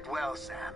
did well, Sam.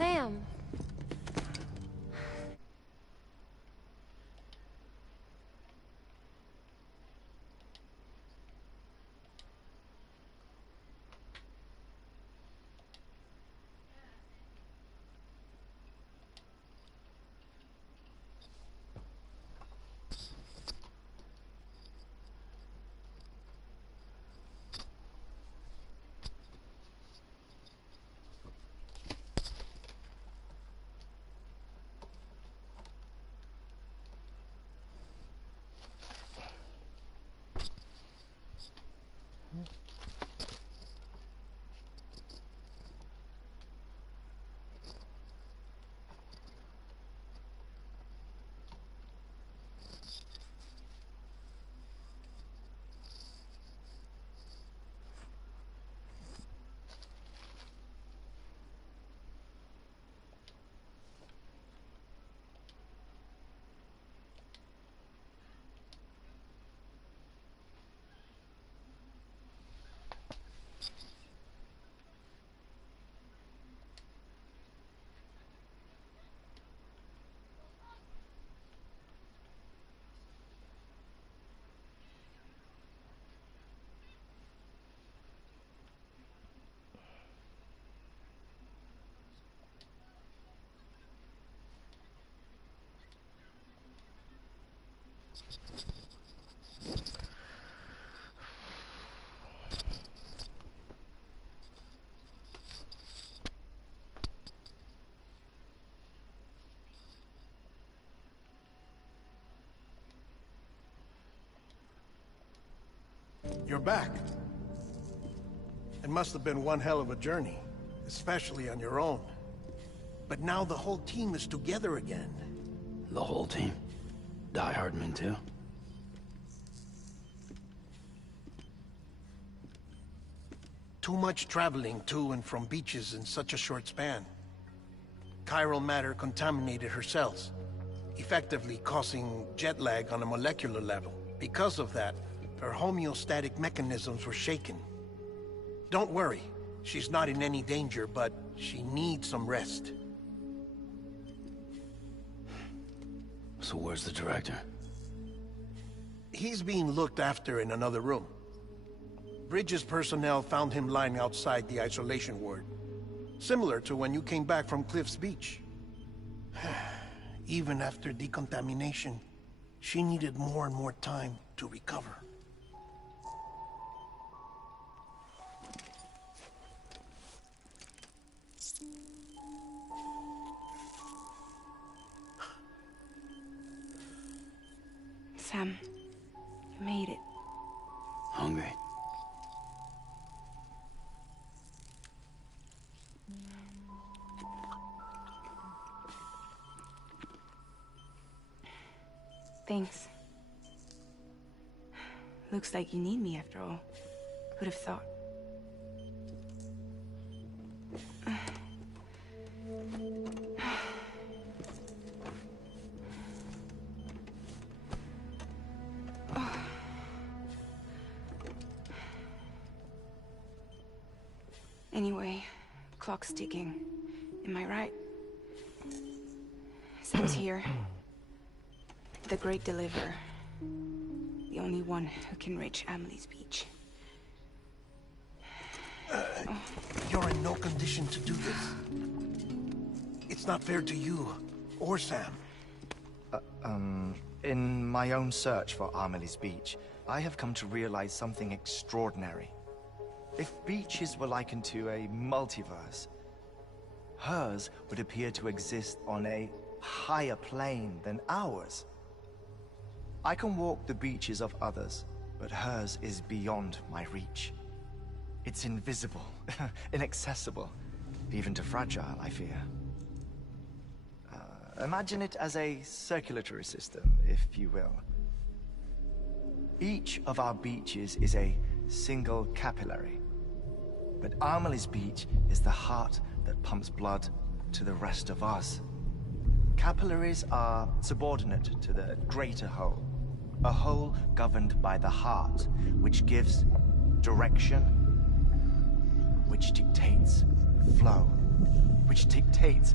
Sam. You're back. It must have been one hell of a journey, especially on your own. But now the whole team is together again. The whole team? Die Hardman too? Too much traveling to and from beaches in such a short span. Chiral matter contaminated her cells, effectively causing jet lag on a molecular level. Because of that, her homeostatic mechanisms were shaken. Don't worry, she's not in any danger, but she needs some rest. So where's the director? He's being looked after in another room. Bridges personnel found him lying outside the isolation ward. Similar to when you came back from Cliff's Beach. Even after decontamination, she needed more and more time to recover. Sam, you made it. Hungry? Thanks. Looks like you need me after all. Who'd have thought? Anyway, clock's ticking. Am I right? Says here, the Great Deliverer. The only one who can reach Amelie's beach. You're in no condition to do this. It's not fair to you or Sam. In my own search for Amelie's beach, I have come to realize something extraordinary. If beaches were likened to a multiverse, hers would appear to exist on a higher plane than ours. I can walk the beaches of others, but hers is beyond my reach. It's invisible, inaccessible, even to fragile, I fear. Imagine it as a circulatory system, if you will. Each of our beaches is a single capillary, but Amelie's beach is the heart that pumps blood to the rest of us. Capillaries are subordinate to the greater whole, a whole governed by the heart, which gives direction, which dictates flow, which dictates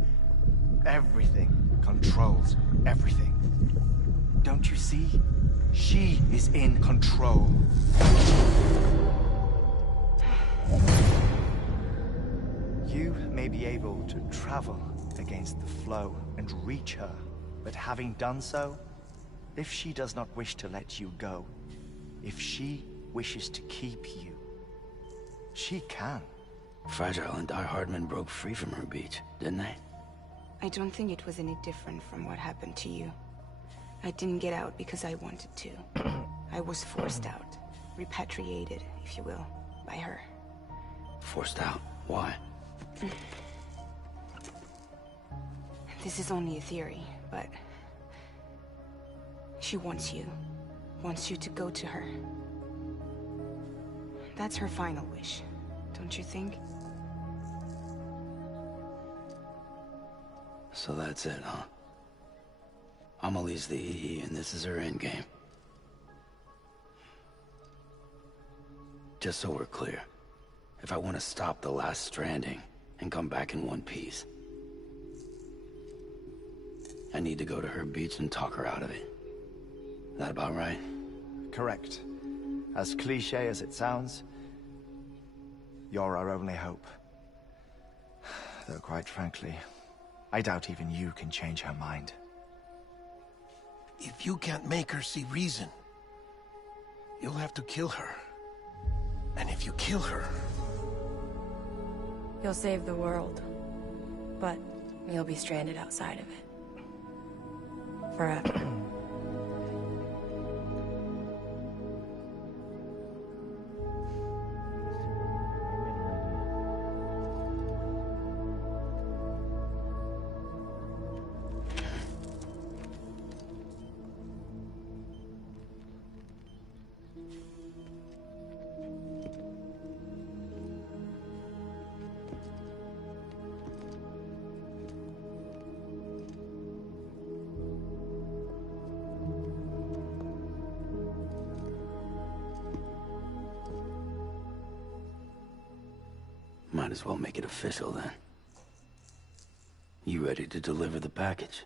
everything, controls everything. Don't you see? She is in control. You may be able to travel against the flow and reach her, but having done so, if she does not wish to let you go, if she wishes to keep you, she can. Fragile and Die Hardman broke free from her beach, didn't they? I don't think it was any different from what happened to you. I didn't get out because I wanted to. I was forced out. Repatriated, if you will, by her. Forced out? Why? This is only a theory, but... she wants you. Wants you to go to her. That's her final wish, don't you think? So that's it, huh? Amelie's the EE, and this is her endgame. Just so we're clear, if I want to stop the last stranding and come back in one piece, I need to go to her beach and talk her out of it. That about right? Correct. As cliché as it sounds, you're our only hope. Though quite frankly, I doubt even you can change her mind. If you can't make her see reason, you'll have to kill her. And if you kill her... You'll save the world, but you'll be stranded outside of it. Forever. Might as well make it official then. You ready to deliver the package?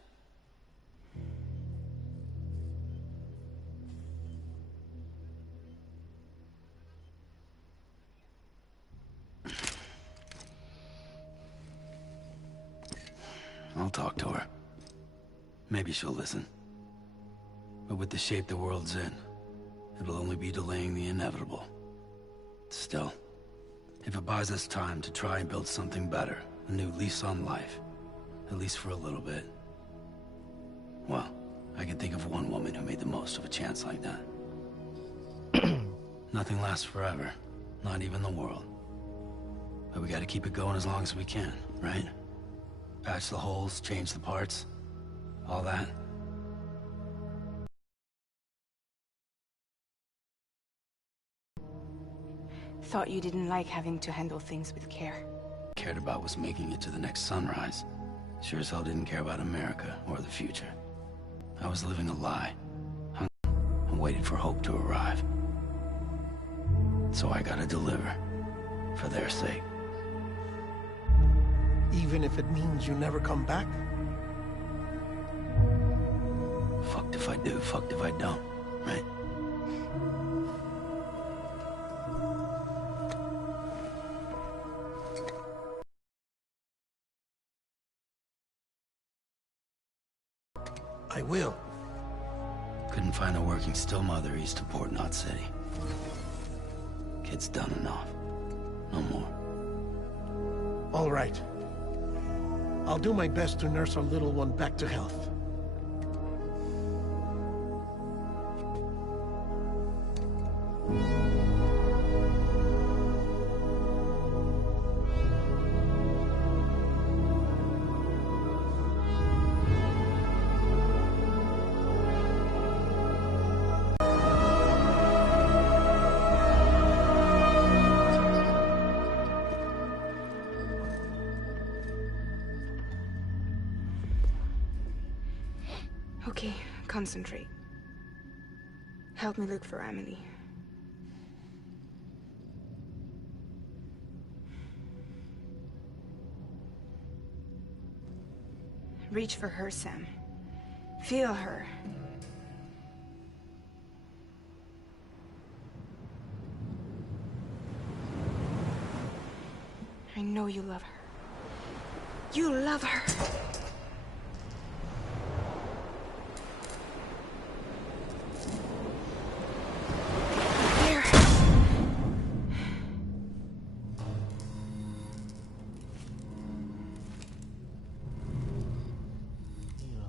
I'll talk to her. Maybe she'll listen. But with the shape the world's in, it'll only be delaying the inevitable. Still, if it buys us time to try and build something better, a new lease on life, at least for a little bit, well, I can think of one woman who made the most of a chance like that. Nothing lasts forever, not even the world. But we gotta keep it going as long as we can, right? Patch the holes, change the parts, all that. Thought you didn't like having to handle things with care. Cared about was making it to the next sunrise. Sure as hell didn't care about America or the future. I was living a lie. And waited for hope to arrive. So I gotta deliver. For their sake. Even if it means you never come back? Fucked if I do, fucked if I don't, right? I will. Couldn't find a working still mother east of Port Knot City. Kid's done enough. No more. All right. I'll do my best to nurse our little one back to health. Okay, concentrate. Help me look for Emily. Reach for her, Sam. Feel her. I know you love her. You love her! There! Hilang dia.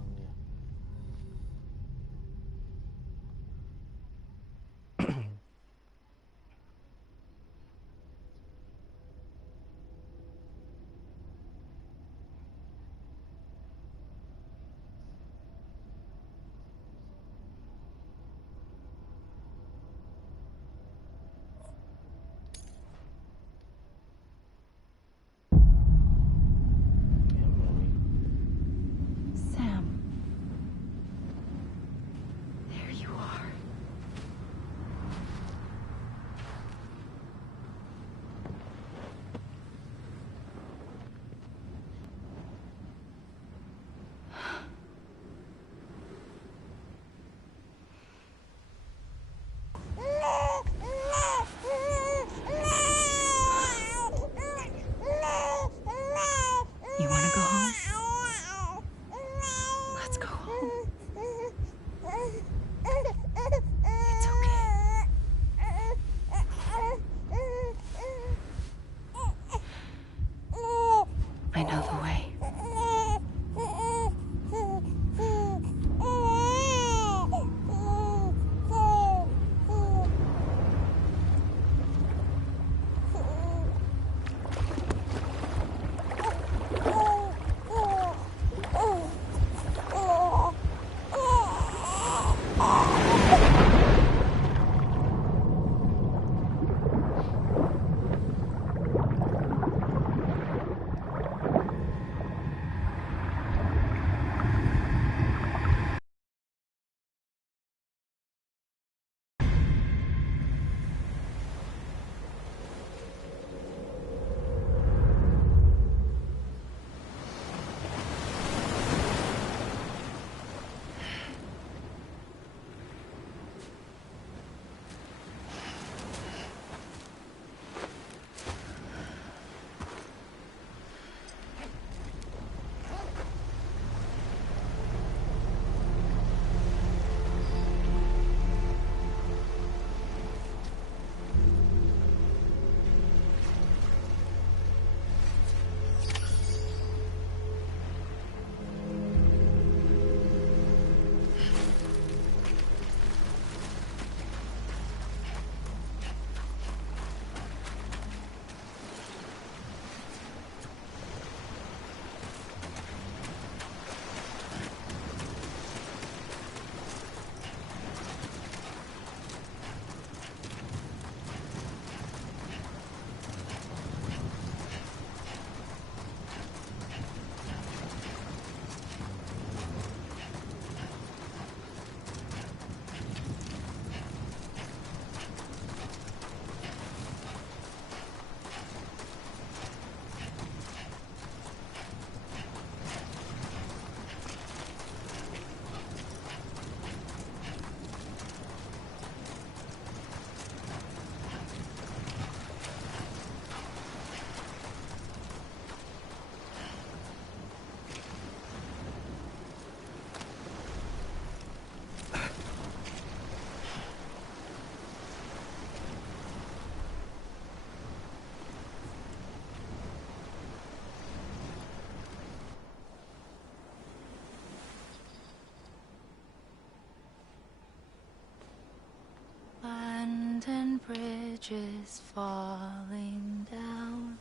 bridges falling down,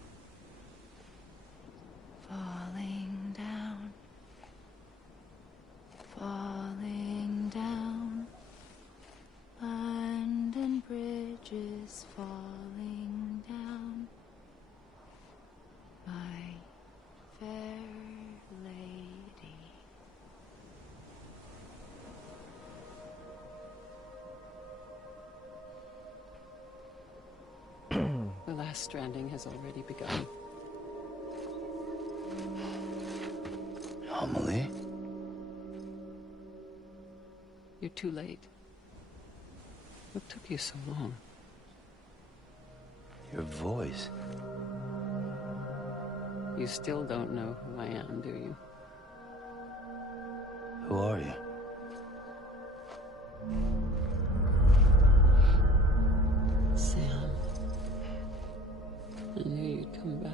falling down, falling down. London bridges falling down, my fair lady. The last stranding has already begun. Amelie? You're too late. What took you so long? Your voice. You still don't know who I am, do you? Who are you? Sam. I knew you'd come back.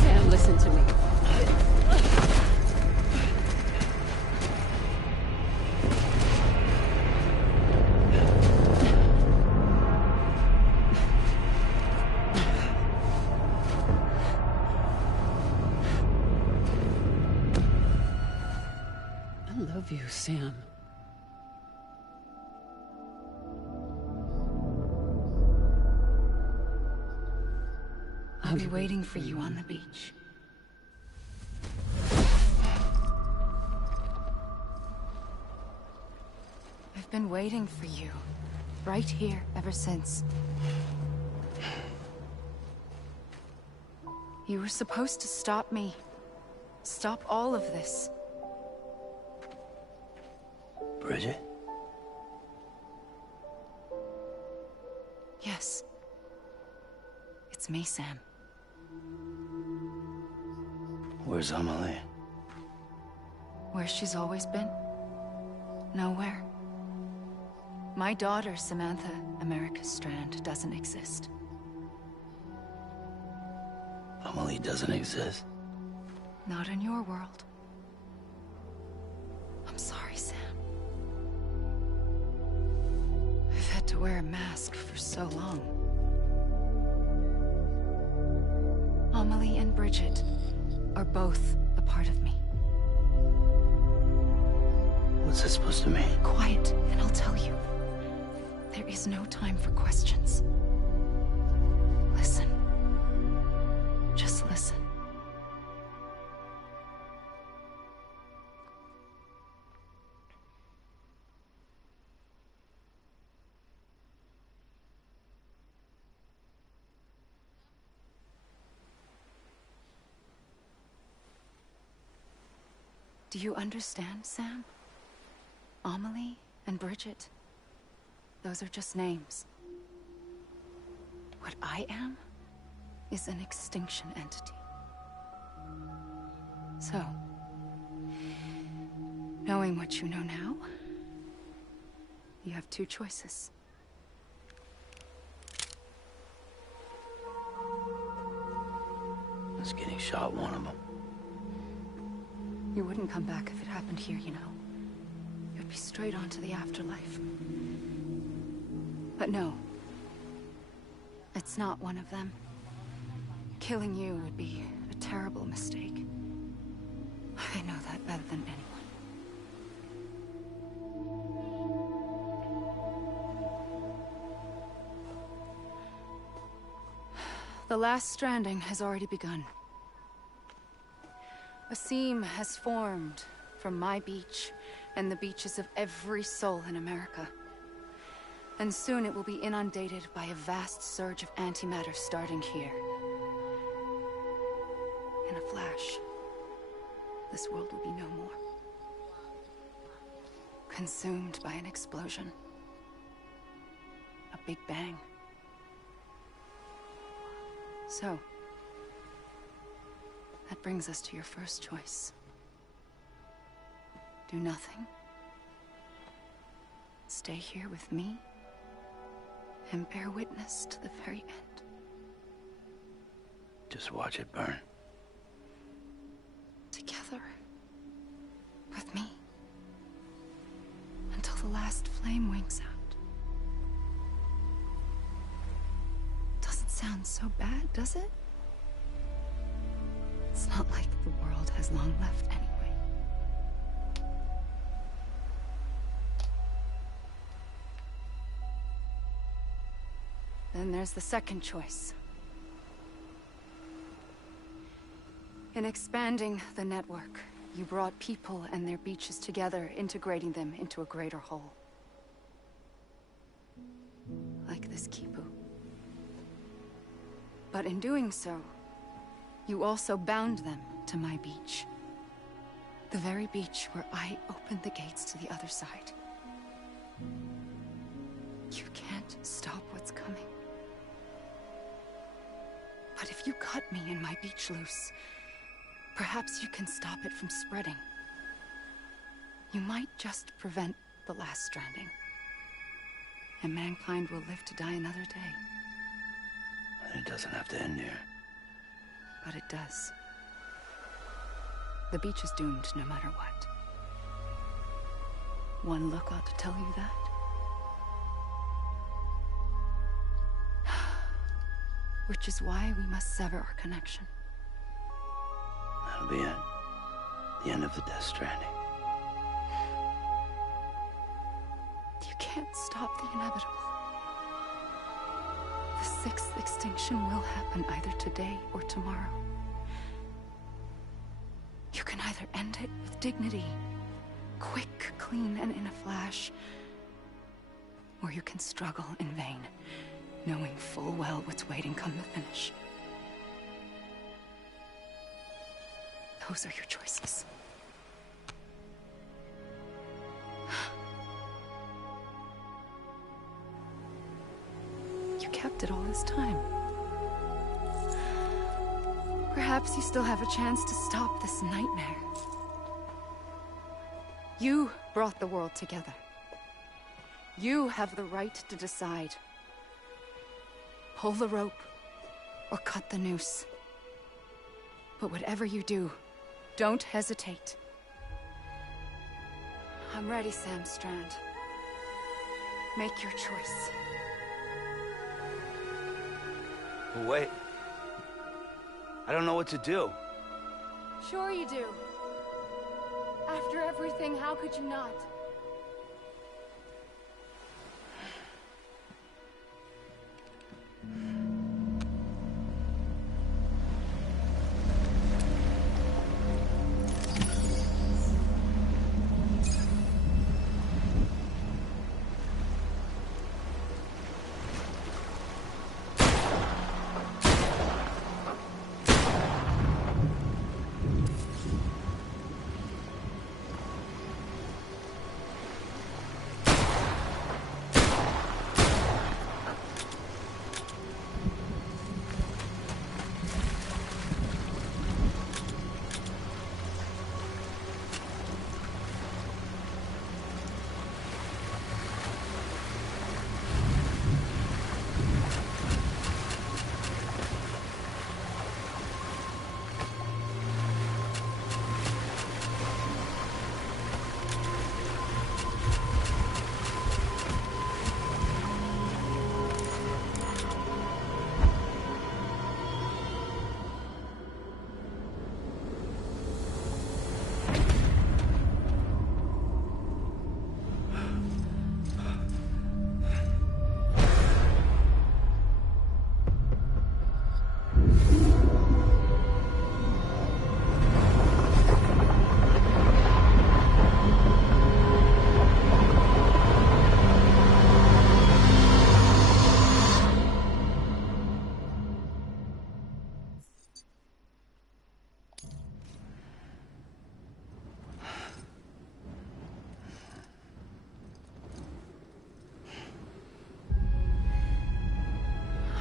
Sam, listen to me. I love you, Sam. I'll be waiting for you on the beach. I've been waiting for you, right here, ever since. You were supposed to stop me. Stop all of this. Bridget? Yes. It's me, Sam. Where's Amelie? Where she's always been. Nowhere. My daughter, Samantha America Strand, doesn't exist. Amelie doesn't exist. Not in your world. I'm sorry, Sam. I've had to wear a mask for so long. Amelie and Bridget are both a part of me. What's that supposed to mean? Quiet, and I'll tell you. There is no time for questions. Listen. Just listen. Do you understand, Sam? Amelie and Bridget, those are just names. What I am is an extinction entity. So, knowing what you know now, you have two choices. Is getting shot one of them? You wouldn't come back if it happened here, you know. You'd be straight on to the afterlife. But no. It's not one of them. Killing you would be a terrible mistake. I know that better than anyone. The last stranding has already begun. A seam has formed from my beach and the beaches of every soul in America. And soon it will be inundated by a vast surge of antimatter starting here. In a flash, this world will be no more. Consumed by an explosion. A big bang. So, that brings us to your first choice. Do nothing. Stay here with me, and bear witness to the very end. Just watch it burn. Together. With me. Until the last flame winks out. Doesn't sound so bad, does it? It's not like the world has long left anyway. Then there's the second choice. In expanding the network, you brought people and their beaches together, integrating them into a greater whole. Like this Kipu. But in doing so, you also bound them to my beach. The very beach where I opened the gates to the other side. You can't stop what's coming. But if you cut me and my beach loose, perhaps you can stop it from spreading. You might just prevent the last stranding. And mankind will live to die another day. And it doesn't have to end here. But it does. The beach is doomed no matter what. One look ought to tell you that. Which is why we must sever our connection. That'll be it. The end of the Death Stranding. You can't stop the inevitable. The sixth extinction will happen either today or tomorrow. You can either end it with dignity, quick, clean, and in a flash, or you can struggle in vain, knowing full well what's waiting come the finish. Those are your choices. You kept it all this time. Perhaps you still have a chance to stop this nightmare. You brought the world together. You have the right to decide. Pull the rope, or cut the noose. But whatever you do, don't hesitate. I'm ready, Sam Strand. Make your choice. Wait. I don't know what to do. Sure you do. After everything, how could you not?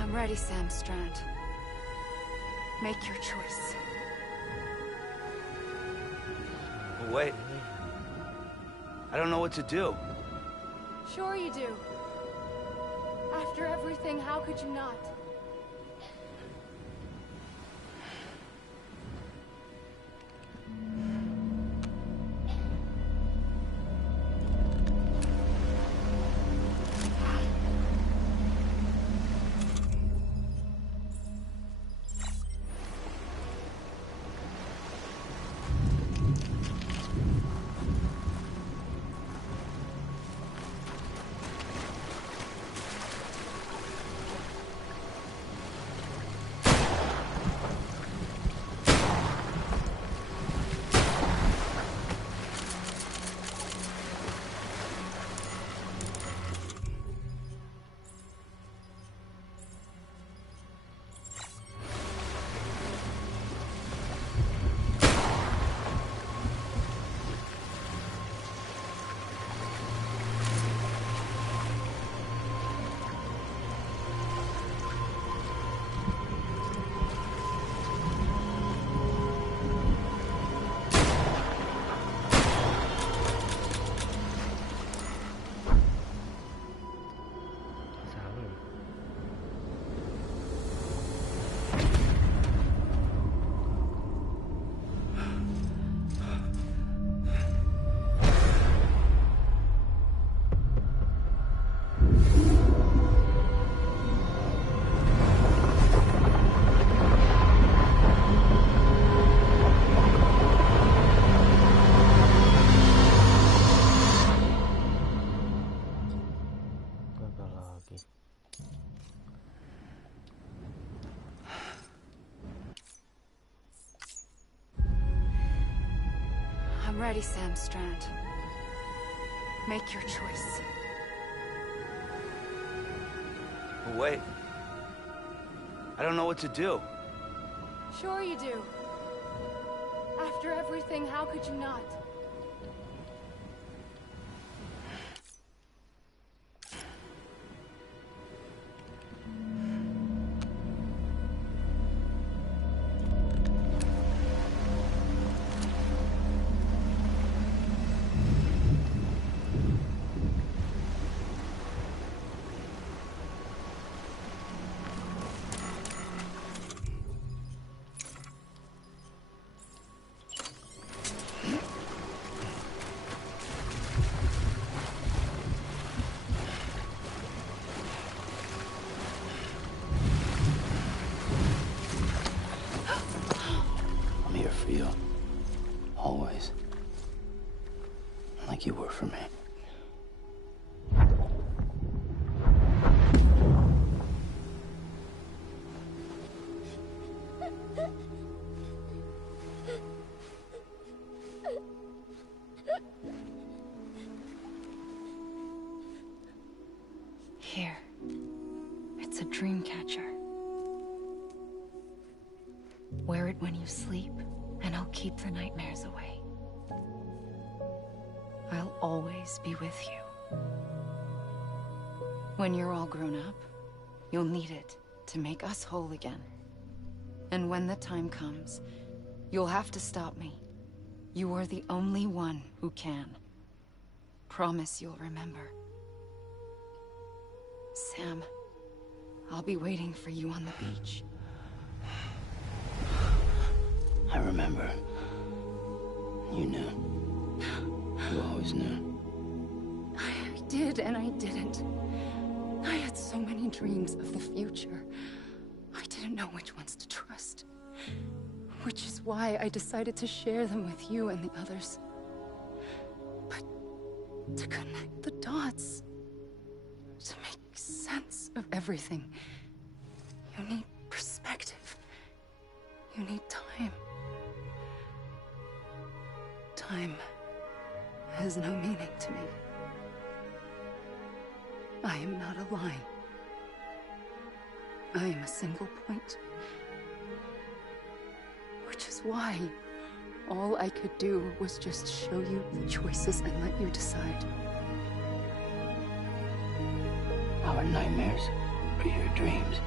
I'm ready, Sam Strand. Make your choice. But wait. I don't know what to do. Sure you do. After everything, how could you not? I'm ready, Sam Strand. Make your choice. But wait. I don't know what to do. Sure you do. After everything, how could you not? I'm here for you. Always. Like you were for me. Here. It's a dream catcher. Wear it when you sleep, and I'll keep the nightmares away. I'll always be with you. When you're all grown up, you'll need it to make us whole again. And when the time comes, you'll have to stop me. You are the only one who can. Promise you'll remember. Sam, I'll be waiting for you on the beach. I remember. You knew. You always knew. I did and I didn't. I had so many dreams of the future. I didn't know which ones to trust. Which is why I decided to share them with you and the others. But to connect the dots, to make sense of everything, you need perspective. You need time. Time has no meaning to me. I am not a line. I am a single point. Which is why all I could do was just show you the choices and let you decide. Our nightmares are your dreams.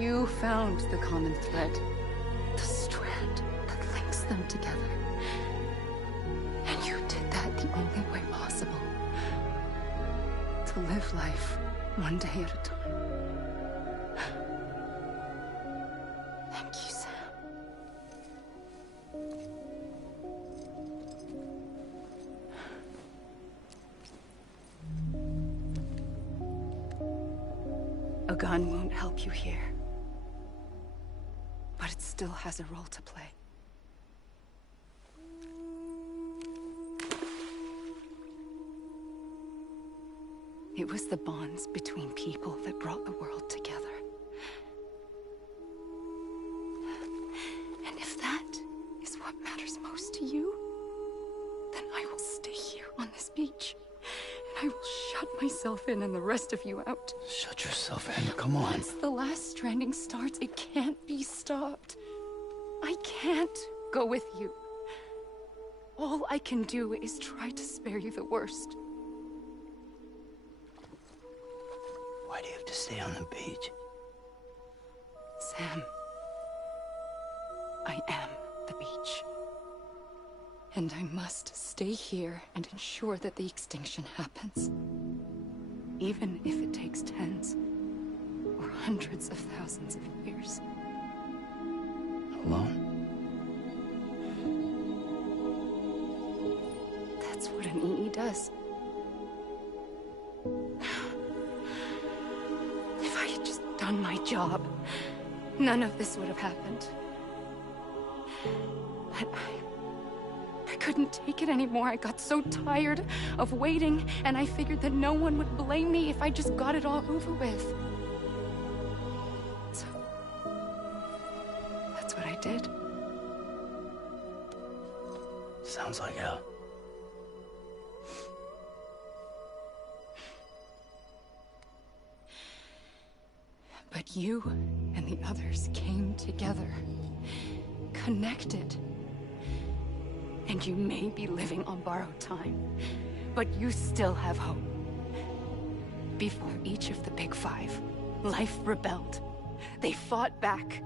You found the common thread, the strand that links them together. And you did that the only way possible. To live life one day at a time. Thank you, Sam. A gun won't help you here. But it still has a role to play. It was the bonds between people that brought the world together. And if that is what matters most to you, then I will stay here on this beach. And I will shut myself in and the rest of you out. Shut yourself in, come on. Once the last stranding starts, it can't be stopped. I can't go with you. All I can do is try to spare you the worst. Why do you have to stay on the beach? Sam, I am the beach. And I must stay here and ensure that the extinction happens. Even if it takes tens or hundreds of thousands of years. Alone? That's what an EE does. If I had just done my job, none of this would have happened. But I couldn't take it anymore. I got so tired of waiting, and I figured that no one would blame me if I just got it all over with. So, that's what I did. Sounds like hell. But you and the others came together, connected. And you may be living on borrowed time, but you still have hope. Before each of the Big Five, life rebelled. They fought back,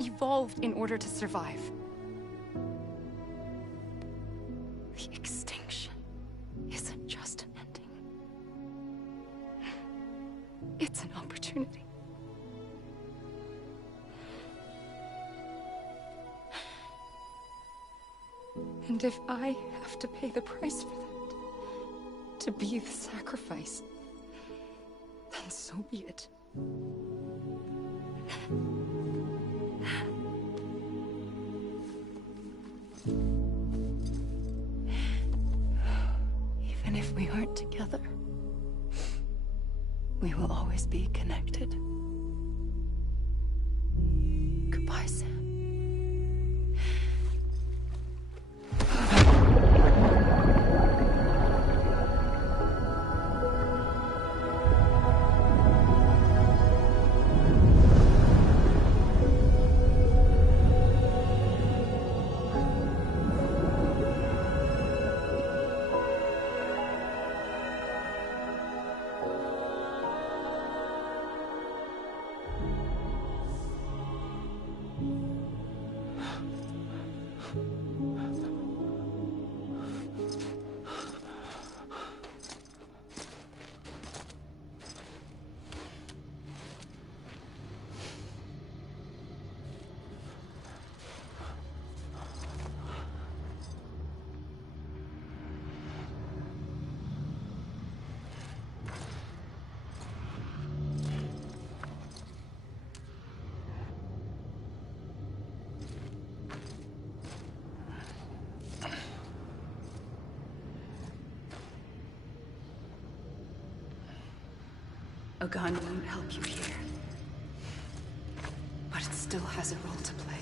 evolved in order to survive. The extinction isn't just an ending. It's an opportunity. And if I have to pay the price for that, to be the sacrifice, then so be it. Even if we aren't together, we will always be connected. Goodbye, Sam. A gun won't help you here, but it still has a role to play.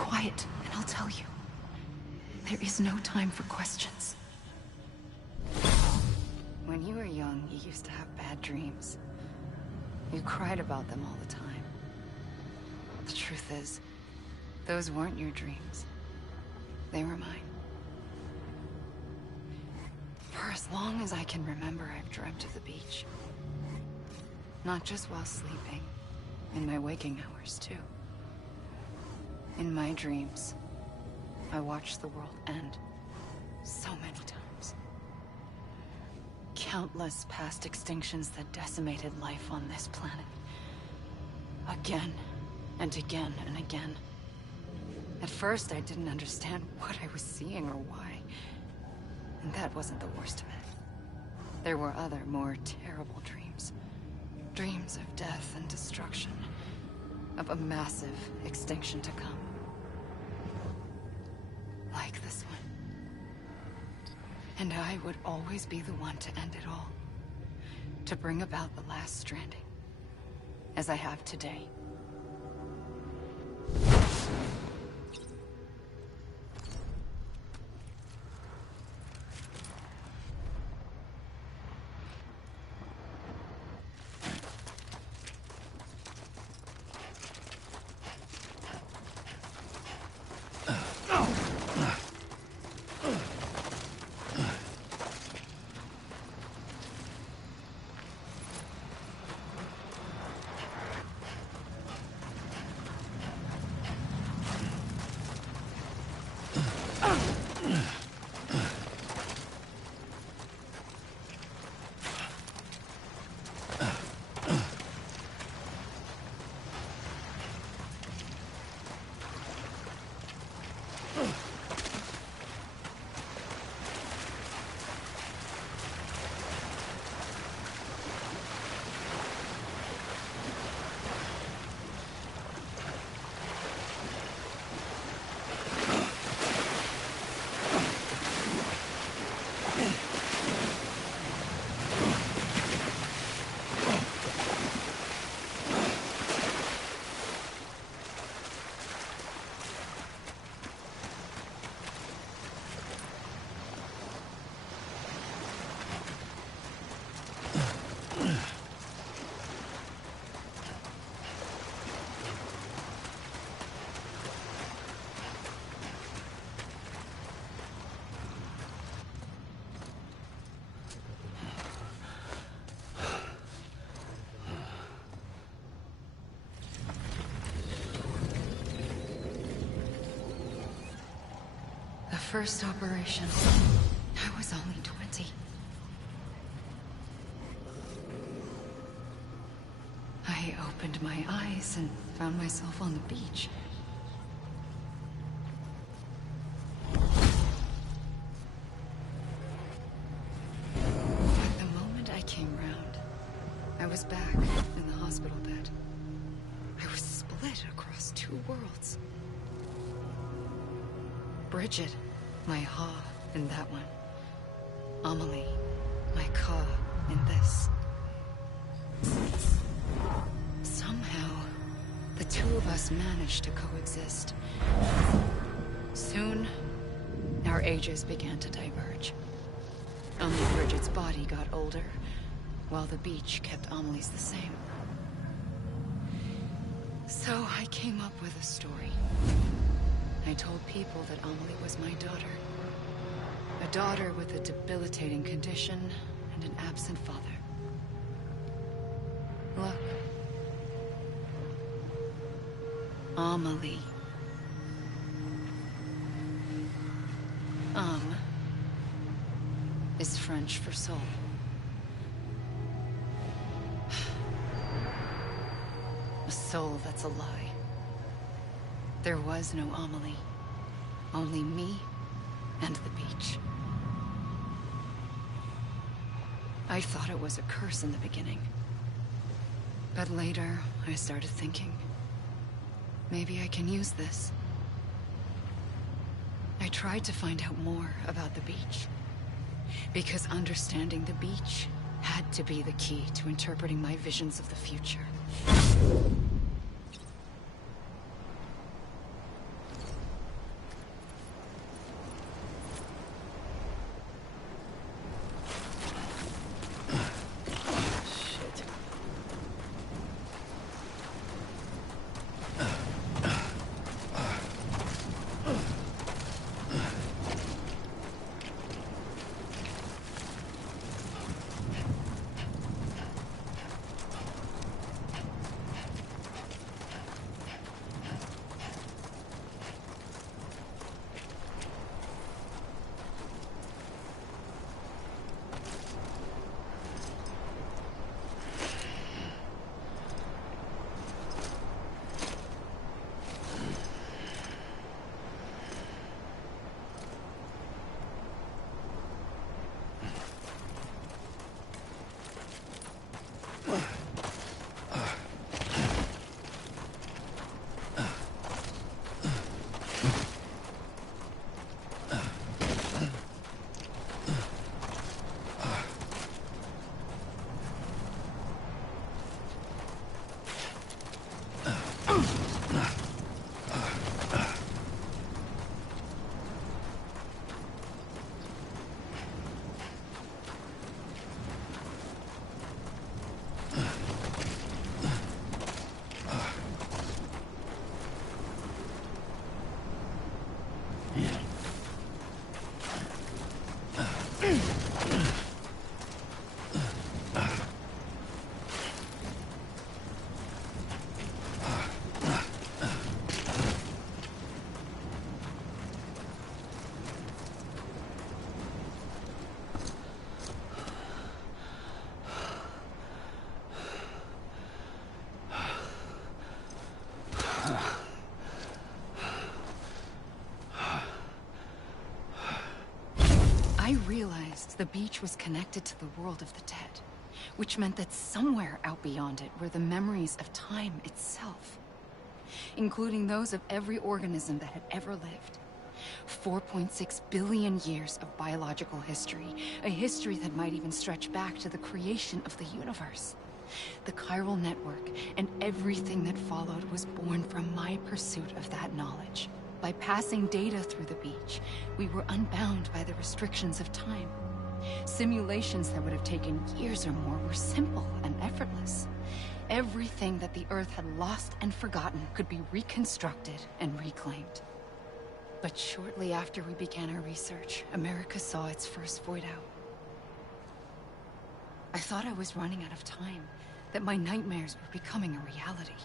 quiet, and I'll tell you. There is no time for questions. When you were young, you used to have bad dreams. You cried about them all the time. The truth is, those weren't your dreams. They were mine. For as long as I can remember, I've dreamt of the beach. Not just while sleeping, in my waking hours, too. In my dreams, I watched the world end so many times. Countless past extinctions that decimated life on this planet. Again, and again, and again. At first, I didn't understand what I was seeing or why. And that wasn't the worst of it. There were other, more terrible dreams. Dreams of death and destruction. Of a massive extinction to come. Like this one. And I would always be the one to end it all. To bring about the last stranding. As I have today. First operation, I was only 20. I opened my eyes and found myself on the beach. But the moment I came round, I was back in the hospital bed. I was split across two worlds. Bridget. My Ha in that one. Amelie, my Ka in this. Somehow, the two of us managed to coexist. Soon, our ages began to diverge. Only Bridget's body got older, while the beach kept Amelie's the same. So I came up with a story. I told people that Amelie was my daughter. A daughter with a debilitating condition and an absent father. Look. Amelie. Is French for soul. A soul that's a lie. There was no Amelie. Only me and the beach. I thought it was a curse in the beginning. But later, I started thinking, maybe I can use this. I tried to find out more about the beach. Because understanding the beach had to be the key to interpreting my visions of the future. realized the beach was connected to the world of the dead, which meant that somewhere out beyond it were the memories of time itself, including those of every organism that had ever lived. 4.6 billion years of biological history, a history that might even stretch back to the creation of the universe. The chiral network and everything that followed was born from my pursuit of that knowledge. By passing data through the beach, we were unbound by the restrictions of time. Simulations that would have taken years or more were simple and effortless. Everything that the Earth had lost and forgotten could be reconstructed and reclaimed. But shortly after we began our research, America saw its first void out. I thought I was running out of time, that my nightmares were becoming a reality.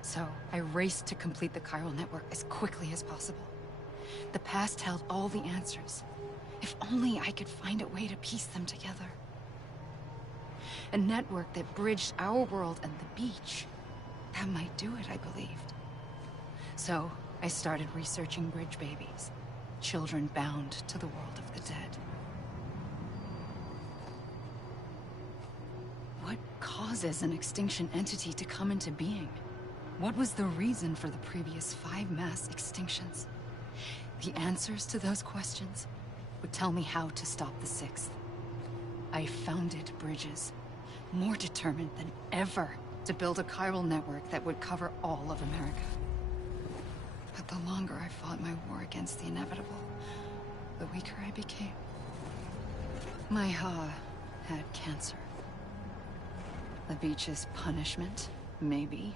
So I raced to complete the chiral network as quickly as possible. The past held all the answers. If only I could find a way to piece them together. A network that bridged our world and the beach. That might do it, I believed. So I started researching bridge babies, children bound to the world of the dead. What causes an extinction entity to come into being? What was the reason for the previous 5 mass extinctions? The answers to those questions would tell me how to stop the 6th. I founded bridges, more determined than ever to build a chiral network that would cover all of America. But the longer I fought my war against the inevitable, the weaker I became. My Ha had cancer. The beach's punishment, maybe,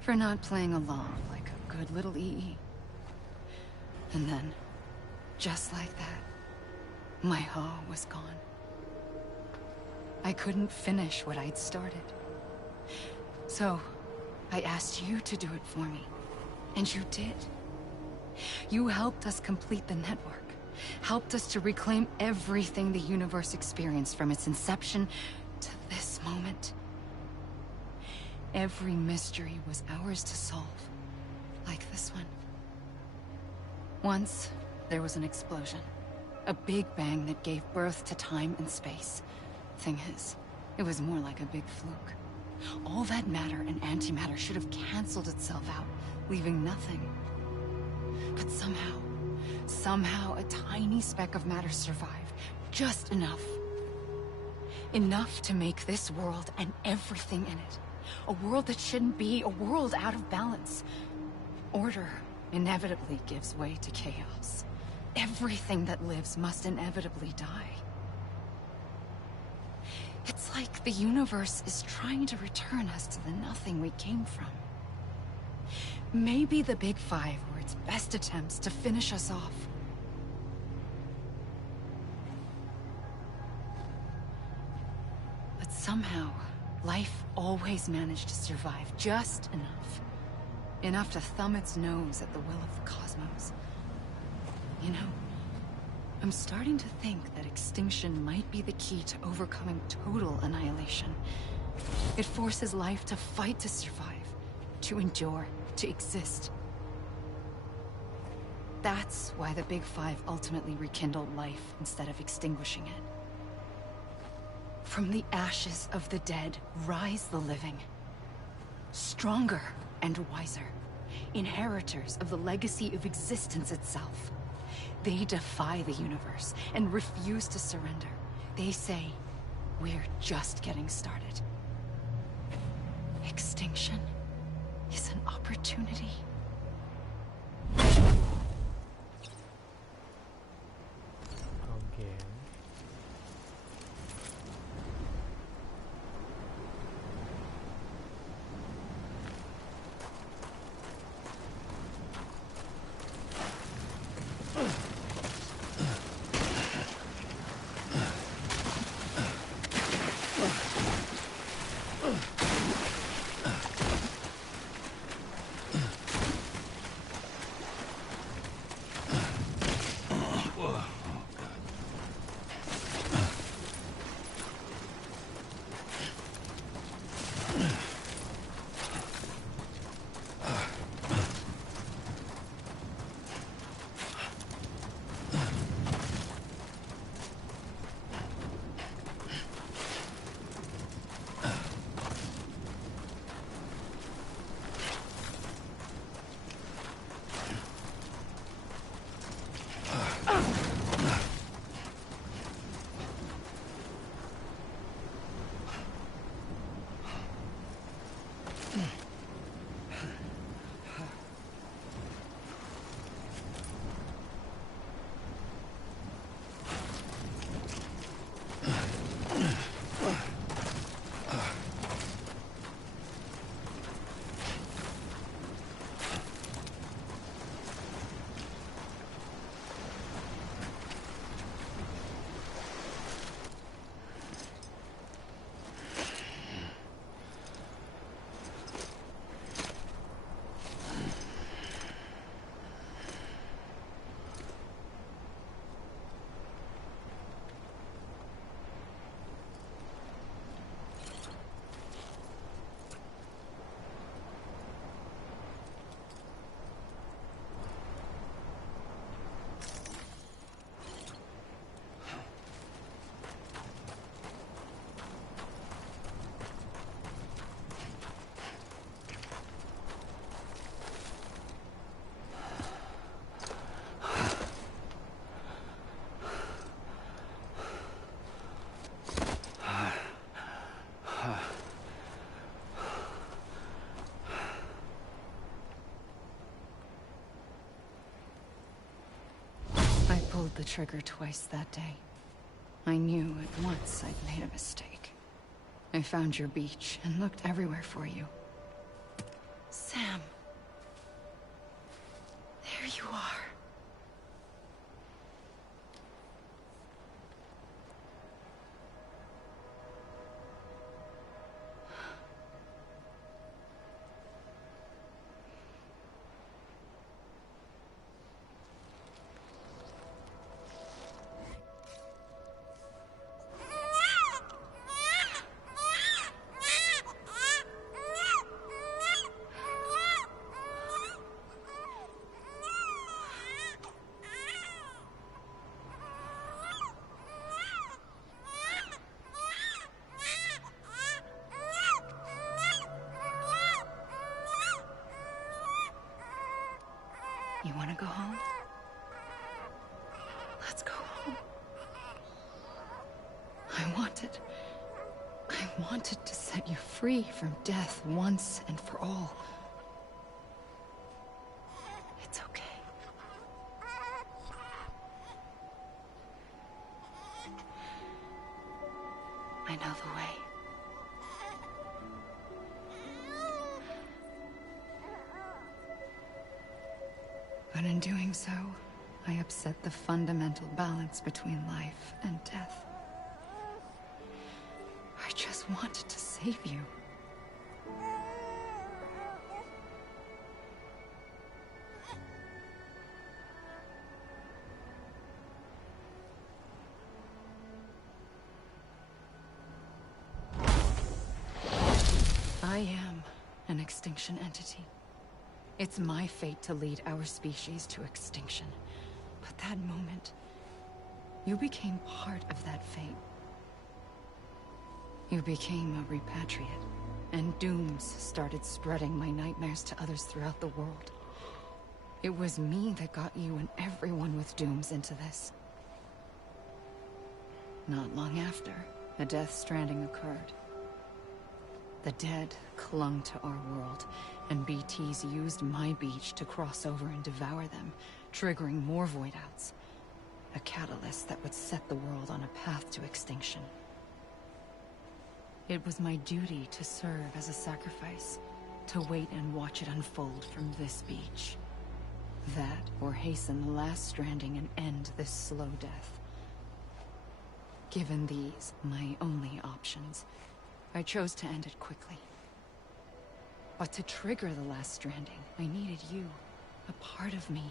for not playing along like a good little EE. And then, just like that, my Ha was gone. I couldn't finish what I'd started. So, I asked you to do it for me. And you did. You helped us complete the network. Helped us to reclaim everything the universe experienced from its inception to this moment. Every mystery was ours to solve, like this one. Once, there was an explosion. A big bang that gave birth to time and space. Thing is, it was more like a big fluke. All that matter and antimatter should have canceled itself out, leaving nothing. But somehow a tiny speck of matter survived. Just enough. Enough to make this world and everything in it. A world that shouldn't be, a world out of balance. Order inevitably gives way to chaos. Everything that lives must inevitably die. It's like the universe is trying to return us to the nothing we came from. Maybe the Big Five were its best attempts to finish us off. But somehow, life always managed to survive just enough. Enough to thumb its nose at the will of the cosmos. You know, I'm starting to think that extinction might be the key to overcoming total annihilation. It forces life to fight to survive, to endure, to exist. That's why the Big Five ultimately rekindled life instead of extinguishing it. From the ashes of the dead rise the living. Stronger and wiser. Inheritors of the legacy of existence itself. They defy the universe and refuse to surrender. They say, we're just getting started. Extinction is an opportunity. Oke. the trigger twice that day. I knew at once I'd made a mistake. I found your beach and looked everywhere for you. Sam. There you are. You want to go home? Let's go home. I wanted to set you free from death once and for all. It's okay. I know the way. But in doing so, I upset the fundamental balance between life and death. I just wanted to save you. I am an extinction entity. It's my fate to lead our species to extinction. But that moment, you became part of that fate. You became a repatriate, and dooms started spreading my nightmares to others throughout the world. It was me that got you and everyone with dooms into this. Not long after, a death stranding occurred. The dead clung to our world, and BTs used my beach to cross over and devour them, triggering more void outs. A catalyst that would set the world on a path to extinction. It was my duty to serve as a sacrifice, to wait and watch it unfold from this beach. That, or hasten the last stranding and end this slow death. Given these, my only options, I chose to end it quickly. But to trigger the last stranding, I needed you, a part of me.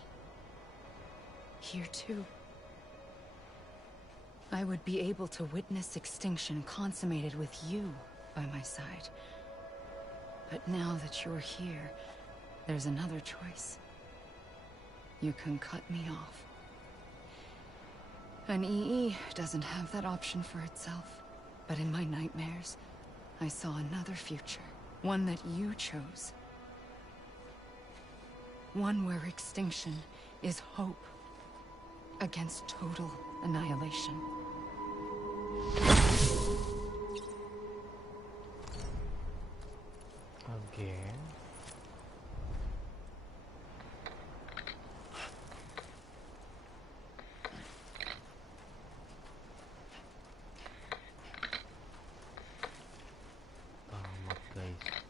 Here too. I would be able to witness extinction consummated with you by my side. But now that you're here, there's another choice. You can cut me off. An EE doesn't have that option for itself. But in my nightmares, I saw another future. One that you chose. One where extinction is hope against total annihilation. Okay. Tamat guys.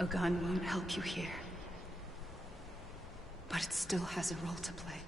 A gun won't help you here. But it still has a role to play.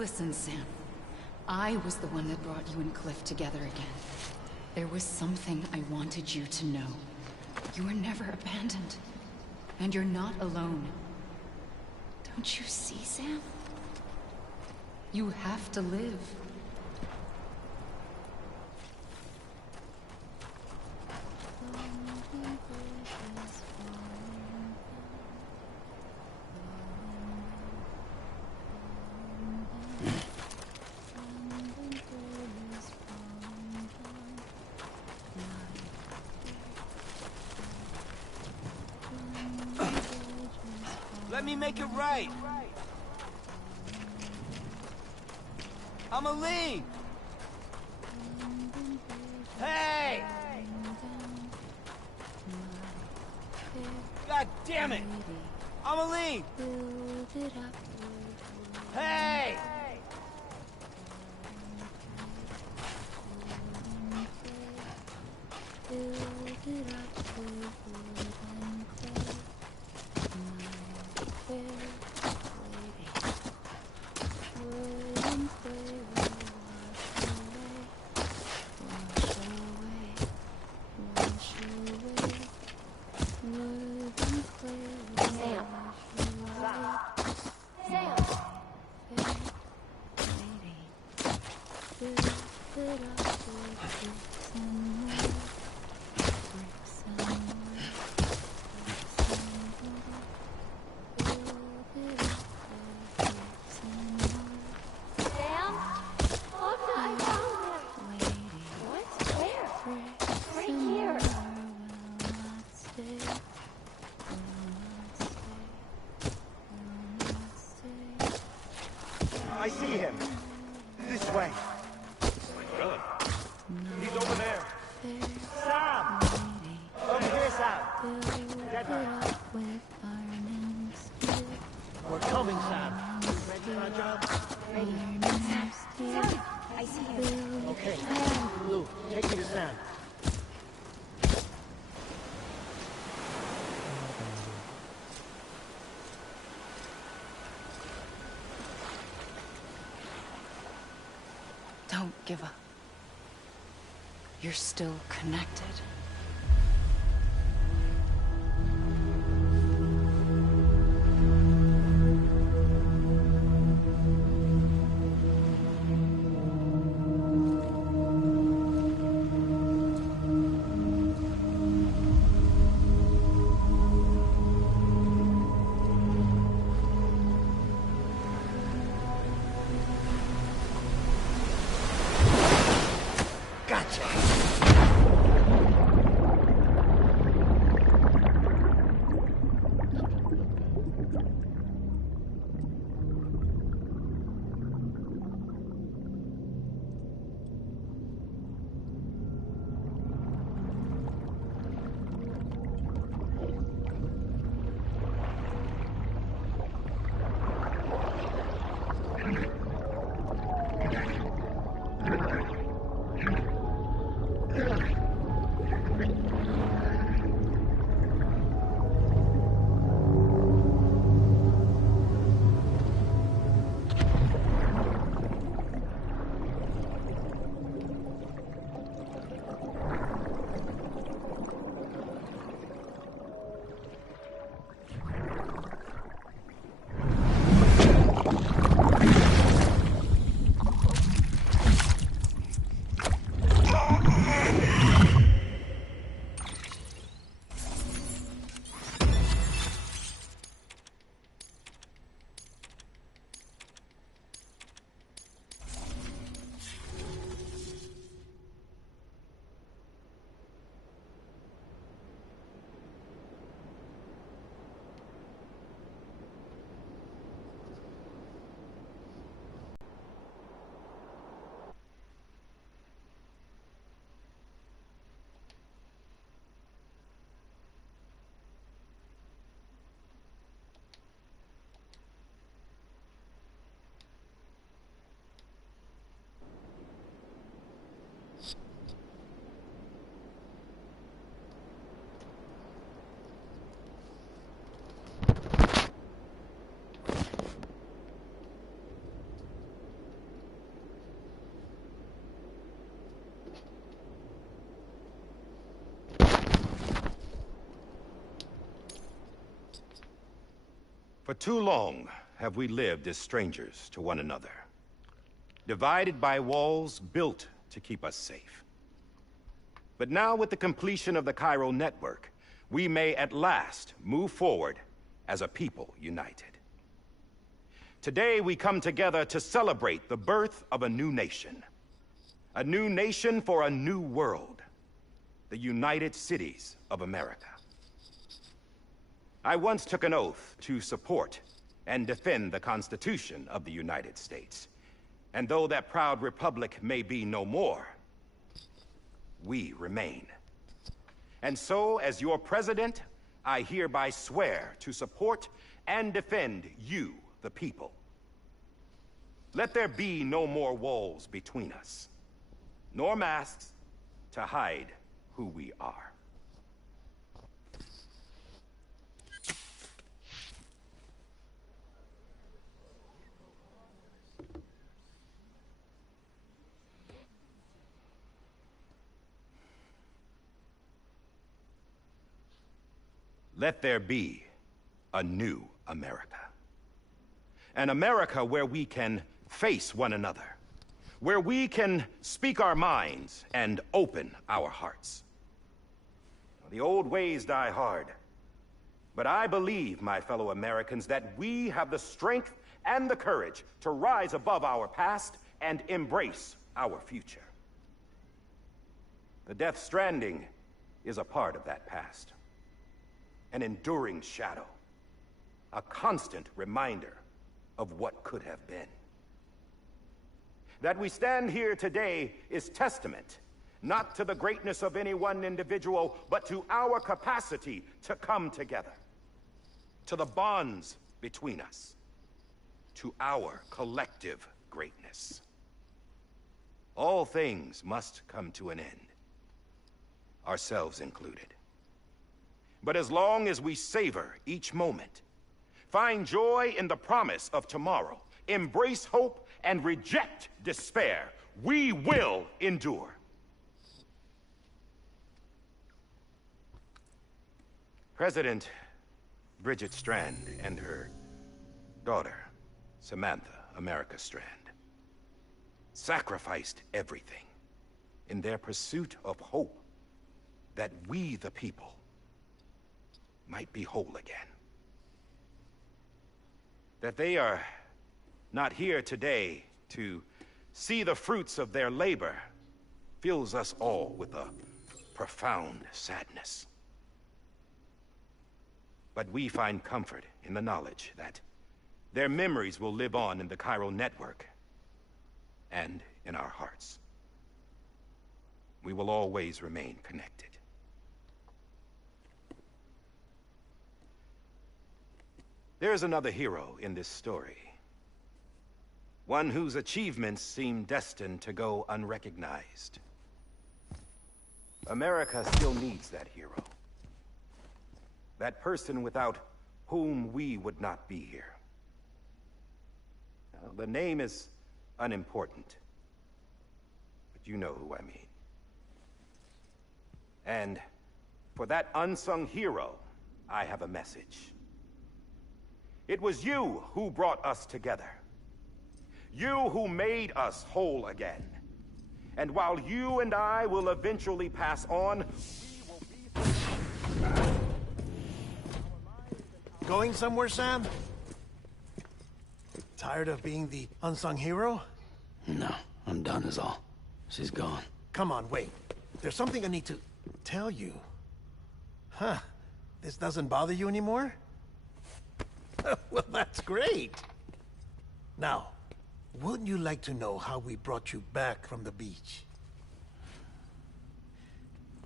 Listen, Sam. I was the one that brought you and Cliff together again. There was something I wanted you to know. You were never abandoned. And you're not alone. Don't you see, Sam? You have to live. Let me make it right. I'm a lean. Hey! God damn it! Amelie! Hey! I see him. This way. Good. He's over there. Sam! Over here, Sam. Deadman. We're coming, Sam. Ready for our job? Ready. Sam, I see him. Okay. Blue, take me to Sam. Don't give up. You're still connected. For too long have we lived as strangers to one another, divided by walls built to keep us safe. But now, with the completion of the Chiral network, we may at last move forward as a people united. Today we come together to celebrate the birth of a new nation for a new world, the United Cities of America. I once took an oath to support and defend the Constitution of the United States. And though that proud republic may be no more, we remain. And so, as your president, I hereby swear to support and defend you, the people. Let there be no more walls between us, nor masks to hide who we are. Let there be a new America. An America where we can face one another, where we can speak our minds and open our hearts. The old ways die hard, but I believe, my fellow Americans, that we have the strength and the courage to rise above our past and embrace our future. The Death Stranding is a part of that past. An enduring shadow, a constant reminder of what could have been. That we stand here today is testament, not to the greatness of any one individual, but to our capacity to come together, to the bonds between us, to our collective greatness. All things must come to an end, ourselves included. But as long as we savor each moment, find joy in the promise of tomorrow, embrace hope, and reject despair, we will endure. President Bridget Strand and her daughter, Samantha America Strand, sacrificed everything in their pursuit of hope that we, the people, might be whole again. That they are not here today to see the fruits of their labor fills us all with a profound sadness. But we find comfort in the knowledge that their memories will live on in the chiral network and in our hearts. We will always remain connected. There is another hero in this story. One whose achievements seem destined to go unrecognized. America still needs that hero. That person without whom we would not be here. Now, the name is unimportant, but you know who I mean. And for that unsung hero, I have a message. It was you who brought us together. You who made us whole again. And while you and I will eventually pass on, we will be... Going somewhere, Sam? Tired of being the unsung hero? No, I'm done is all. She's gone. Come on, wait. There's something I need to tell you. Huh. This doesn't bother you anymore? Well, that's great. Now, wouldn't you like to know how we brought you back from the beach?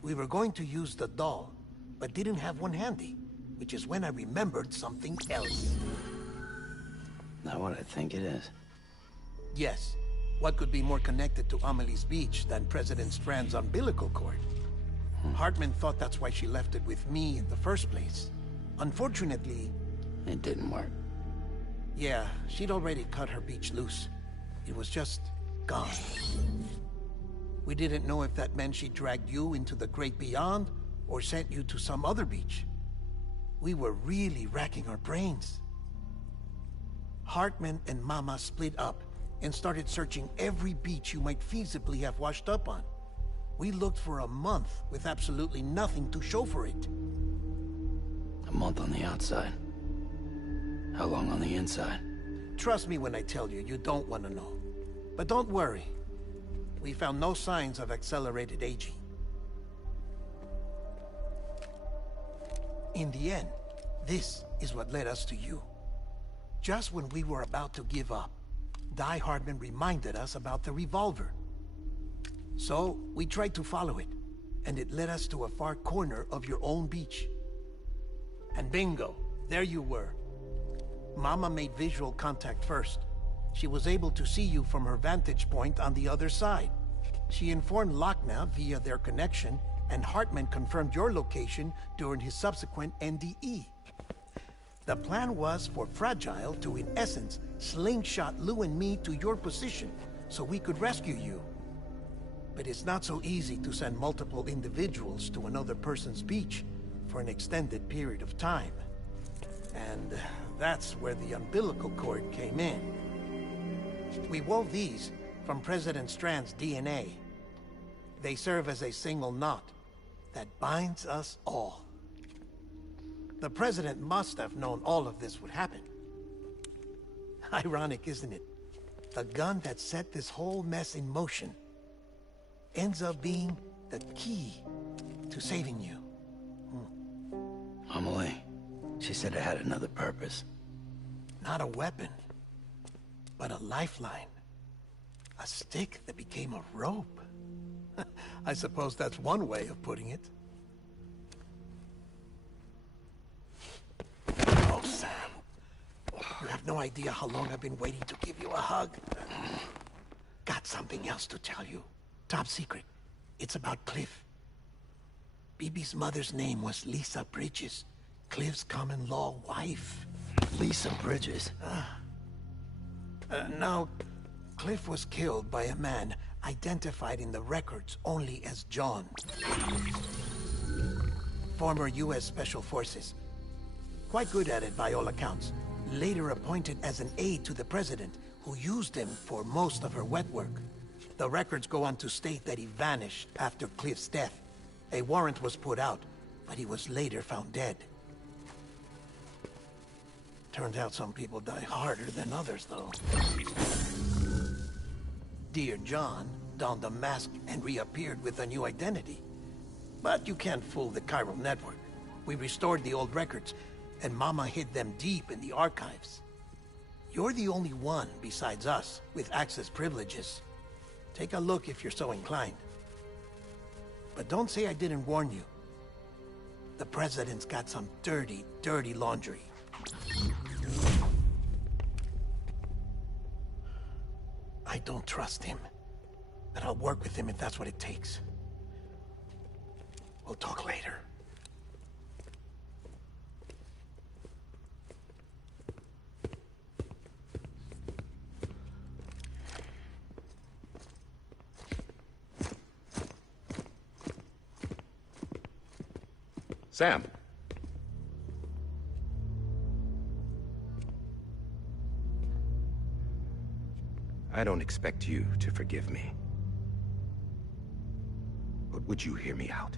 We were going to use the doll, but didn't have one handy, which is when I remembered something else. Not what I think it is. Yes. What could be more connected to Amelie's beach than President Strand's umbilical cord? Hartman thought that's why she left it with me in the first place. Unfortunately... It didn't work. Yeah, she'd already cut her beach loose. It was just gone. We didn't know if that meant she dragged you into the great beyond, or sent you to some other beach. We were really racking our brains. Hartman and Mama split up and started searching every beach you might feasibly have washed up on. We looked for a month with absolutely nothing to show for it. A month on the outside. How long on the inside? Trust me when I tell you, you don't want to know. But don't worry. We found no signs of accelerated aging. In the end, this is what led us to you. Just when we were about to give up, Die Hartman reminded us about the revolver. So, we tried to follow it, and it led us to a far corner of your own beach. And bingo, there you were. Mama made visual contact first. She was able to see you from her vantage point on the other side. She informed Lochna via their connection, and Hartman confirmed your location during his subsequent NDE. The plan was for Fragile to, in essence, slingshot Lou and me to your position so we could rescue you. But it's not so easy to send multiple individuals to another person's beach for an extended period of time. And that's where the umbilical cord came in. We wove these from President Strand's DNA. They serve as a single knot that binds us all. The President must have known all of this would happen. Ironic, isn't it? The gun that set this whole mess in motion ends up being the key to saving you. Amelie, she said it had another purpose. Not a weapon, but a lifeline. A stick that became a rope. I suppose that's one way of putting it. Oh, Sam. You have no idea how long I've been waiting to give you a hug. Got something else to tell you. Top secret. It's about Cliff. Bibi's mother's name was Lisa Bridges, Cliff's common-law wife. Lisa Bridges? Now, Cliff was killed by a man identified in the records only as John. Former U.S. Special Forces. Quite good at it by all accounts. Later appointed as an aide to the President, who used him for most of her wet work. The records go on to state that he vanished after Cliff's death. A warrant was put out, but he was later found dead. Turns out some people die harder than others, though. Dear John donned a mask and reappeared with a new identity. But you can't fool the chiral network. We restored the old records, and Mama hid them deep in the archives. You're the only one, besides us, with access privileges. Take a look if you're so inclined. But don't say I didn't warn you. The President's got some dirty, dirty laundry. I don't trust him, but I'll work with him if that's what it takes. We'll talk later. Sam. I don't expect you to forgive me. But would you hear me out?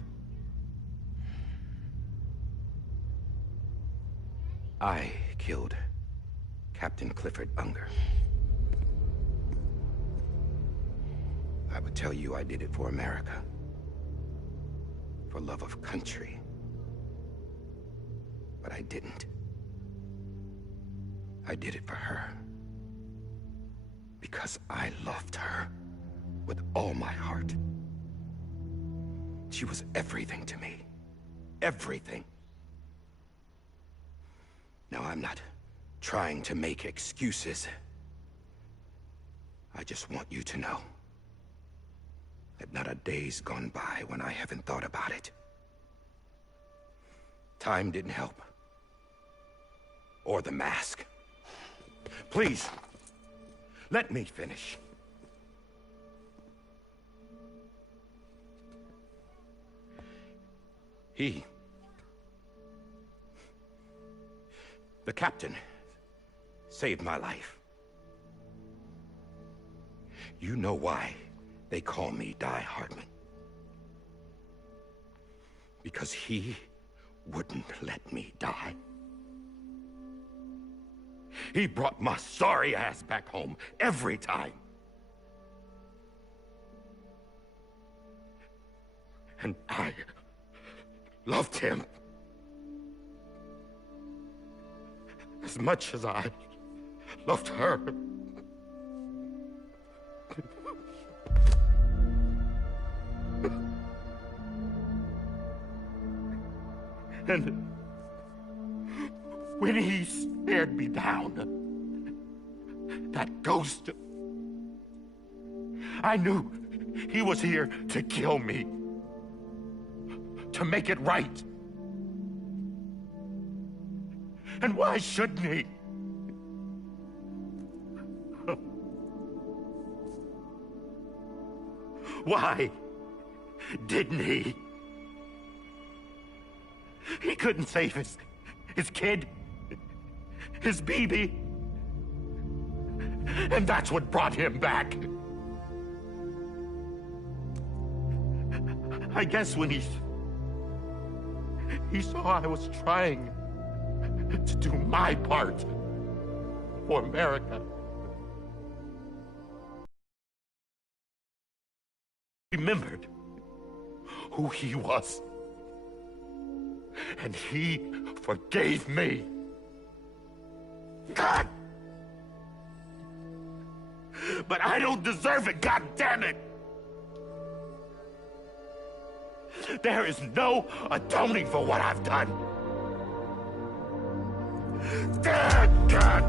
I killed Captain Clifford Unger. I would tell you I did it for America. For love of country. But I didn't. I did it for her. Because I loved her with all my heart. She was everything to me. Everything. Now, I'm not trying to make excuses. I just want you to know that not a day's gone by when I haven't thought about it. Time didn't help. Or the mask. Please, let me finish. The captain, saved my life. You know why they call me Die Hartman. Because he wouldn't let me die. He brought my sorry ass back home every time. And I loved him as much as I loved her. And when he stared me down, that ghost, I knew he was here to kill me, to make it right. And why shouldn't he? Why didn't he? He couldn't save his kid, his baby. And that's what brought him back. I guess when he saw I was trying to do my part for America, remembered who he was. And he forgave me. God! But I don't deserve it, God damn it! There is no atoning for what I've done. God!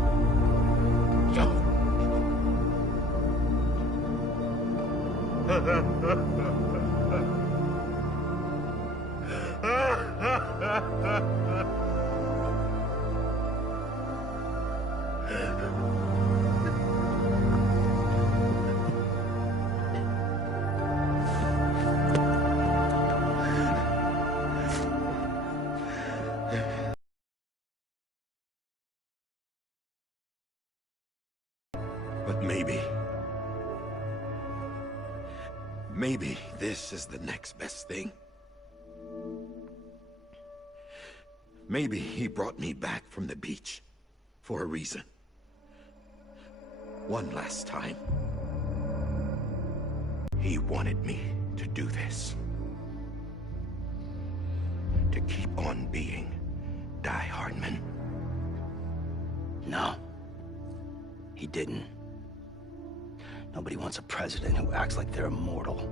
But maybe this is the next best thing. Maybe he brought me back from the beach for a reason. One last time. He wanted me to do this. To keep on being Die Hardman. No. He didn't. Nobody wants a president who acts like they're immortal.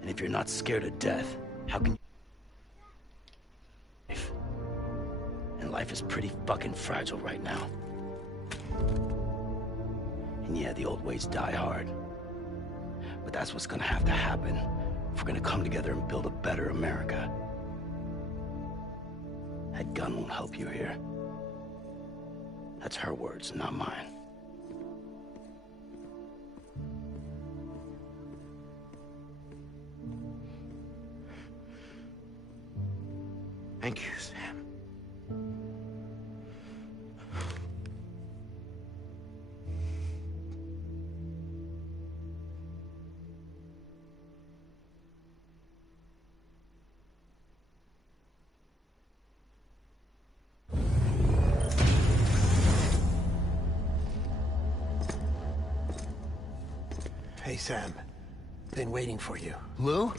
And if you're not scared of death, how can you... And life is pretty fucking fragile right now. And yeah, the old ways die hard. But that's what's gonna have to happen if we're gonna come together and build a better America. That gun won't help you here. That's her words, not mine. Thank you, Sam. Hey, Sam. Been waiting for you. Lou?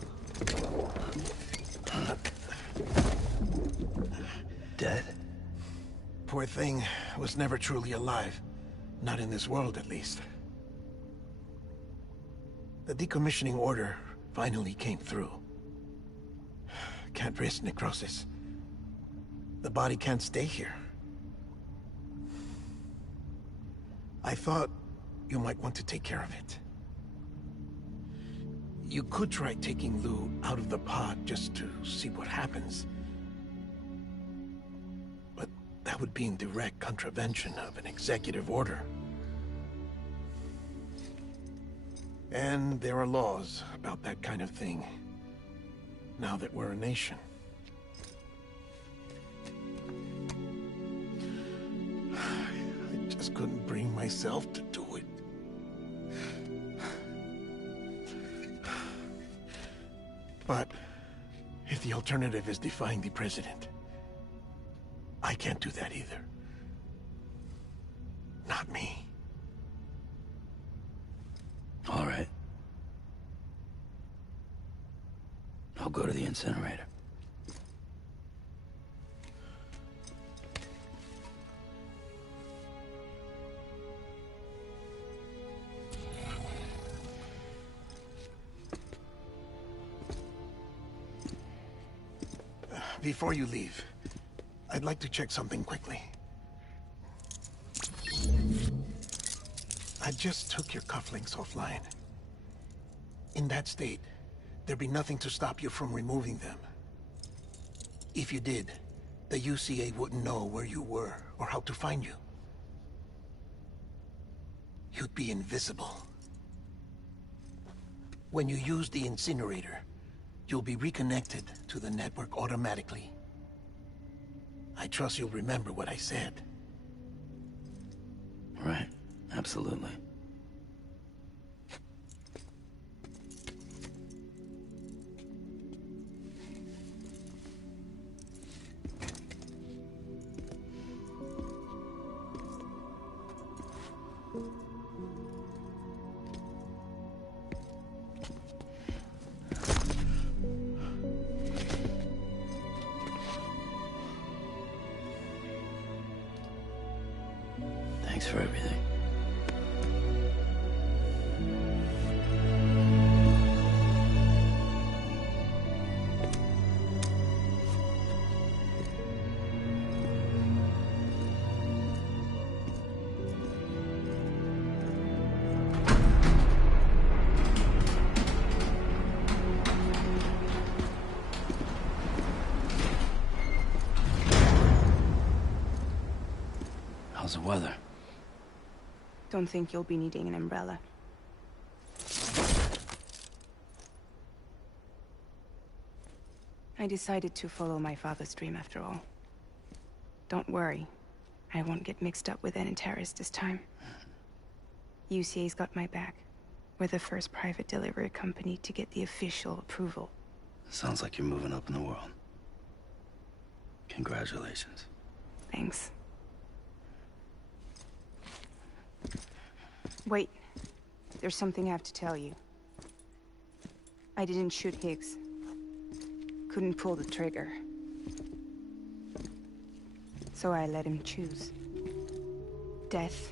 Dead? Poor thing was never truly alive. Not in this world, at least. The decommissioning order finally came through. Can't risk necrosis. The body can't stay here. I thought you might want to take care of it. You could try taking Lou out of the pod just to see what happens. But that would be in direct contravention of an executive order. And there are laws about that kind of thing, now that we're a nation. I just couldn't bring myself to do it. But if the alternative is defying the president, I can't do that either. Not me. All right. I'll go to the incinerator. Before you leave, I'd like to check something quickly. I just took your cufflinks offline. In that state, there'd be nothing to stop you from removing them. If you did, the UCA wouldn't know where you were or how to find you. You'd be invisible. When you use the incinerator, you'll be reconnected to the network automatically. I trust you'll remember what I said. Right. Absolutely. Thanks for everything. How's the weather? Don't think you'll be needing an umbrella. I decided to follow my father's dream after all. Don't worry, I won't get mixed up with any terrorists this time. UCA's got my back. We're the first private delivery company to get the official approval. Sounds like you're moving up in the world. Congratulations. Thanks. Wait. There's something I have to tell you. I didn't shoot Higgs. Couldn't pull the trigger. So I let him choose. Death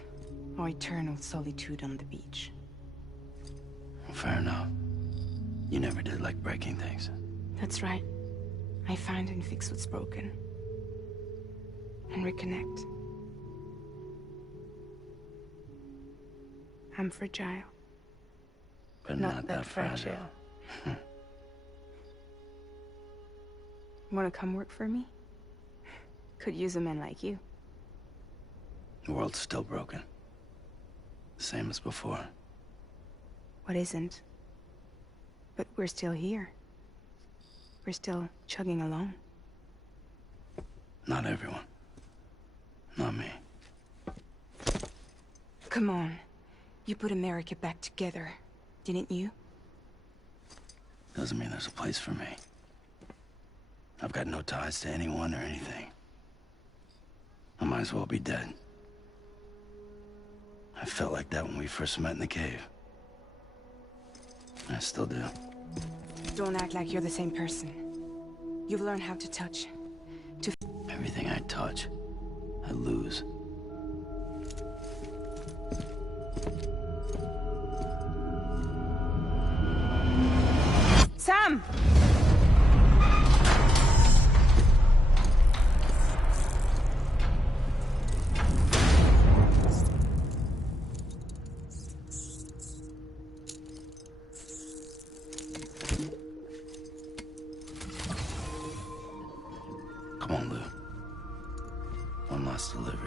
or eternal solitude on the beach. Fair enough. You never did like breaking things. That's right. I find and fix what's broken. And reconnect. I'm fragile. But not that fragile. Wanna come work for me? Could use a man like you. The world's still broken. The same as before. What isn't? But we're still here. We're still chugging along. Not everyone. Not me. Come on. You put America back together, didn't you? Doesn't mean there's a place for me. I've got no ties to anyone or anything. I might as well be dead. I felt like that when we first met in the cave. I still do. Don't act like you're the same person. You've learned how to touch. Everything I touch, I lose. Sam! Come on, Lou. One last delivery.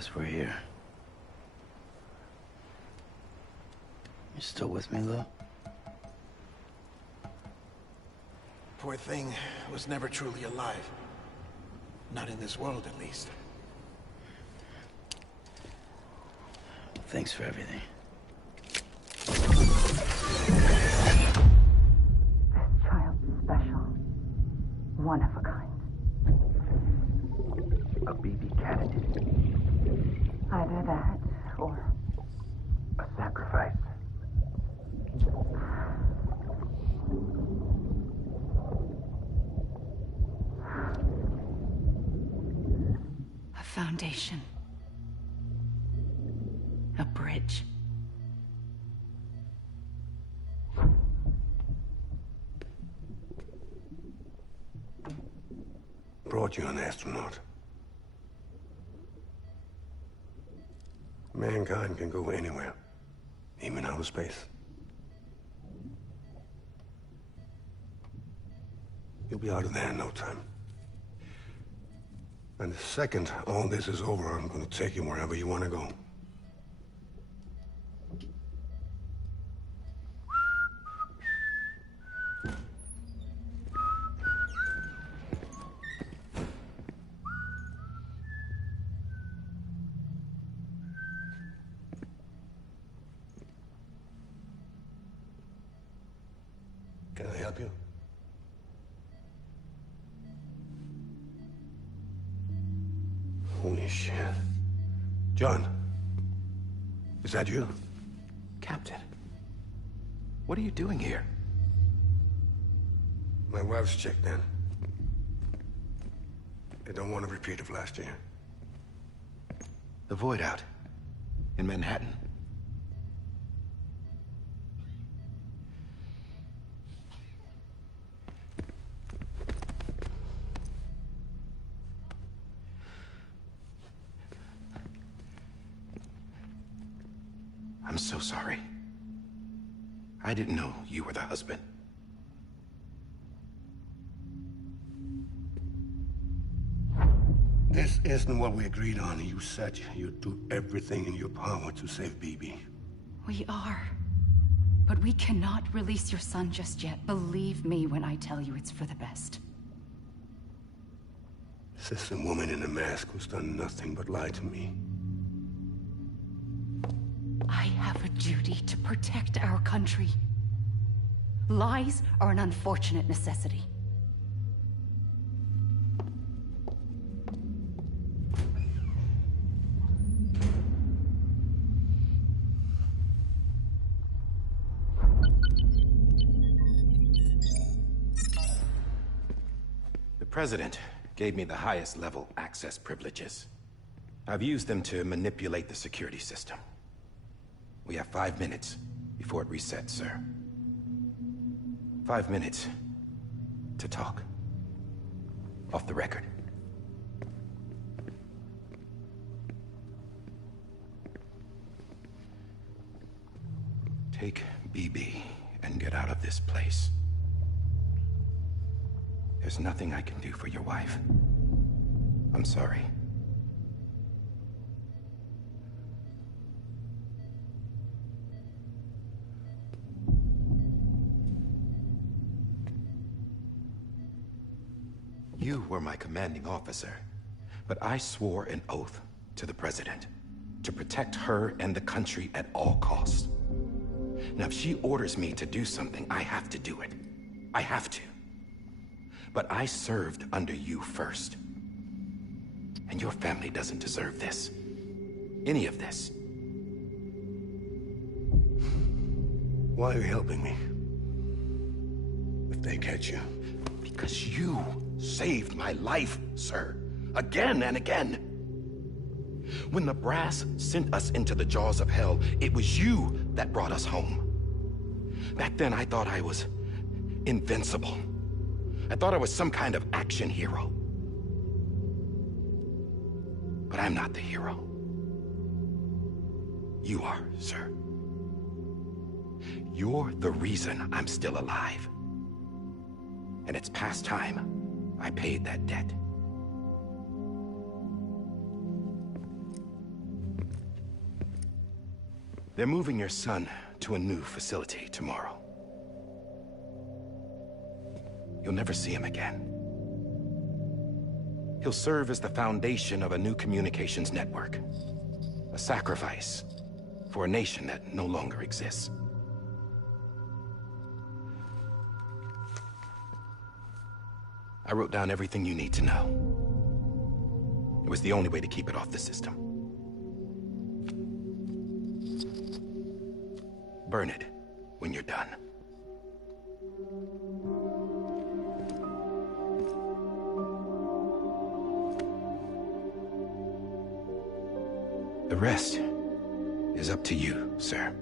guess we're here. You still with me, though? Poor thing was never truly alive. Not in this world, at least. Thanks for everything. This child's special. One of a kind. A BB candidate. Either that, or... a sacrifice. A foundation. A bridge. Brought you an astronaut. Mankind can go anywhere, even outer space. You'll be out of there in no time. And the second all this is over, I'm gonna take you wherever you want to go. Can I help you? Holy shit. John, is that you? Captain, what are you doing here? My wife's checked in. They don't want a repeat of last year. The Void Out in Manhattan. I'm so sorry. I didn't know you were the husband. This isn't what we agreed on. You said you'd do everything in your power to save BB. We are. But we cannot release your son just yet. Believe me when I tell you it's for the best. This is a woman in a mask who's done nothing but lie to me. I have a duty to protect our country. Lies are an unfortunate necessity. The President gave me the highest level access privileges. I've used them to manipulate the security system. We have 5 minutes before it resets, sir. 5 minutes to talk. Off the record. Take BB and get out of this place. There's nothing I can do for your wife. I'm sorry. You were my commanding officer, but I swore an oath to the President to protect her and the country at all costs. Now, if she orders me to do something, I have to do it. I have to. But I served under you first. And your family doesn't deserve this. Any of this. Why are you helping me? If they catch you. Because you saved my life, sir. Again and again. When the brass sent us into the jaws of hell, it was you that brought us home. Back then, I thought I was invincible. I thought I was some kind of action hero. But I'm not the hero. You are, sir. You're the reason I'm still alive. And it's past time I paid that debt. They're moving your son to a new facility tomorrow. You'll never see him again. He'll serve as the foundation of a new communications network. A sacrifice for a nation that no longer exists. I wrote down everything you need to know. It was the only way to keep it off the system. Burn it when you're done. The rest is up to you, sir.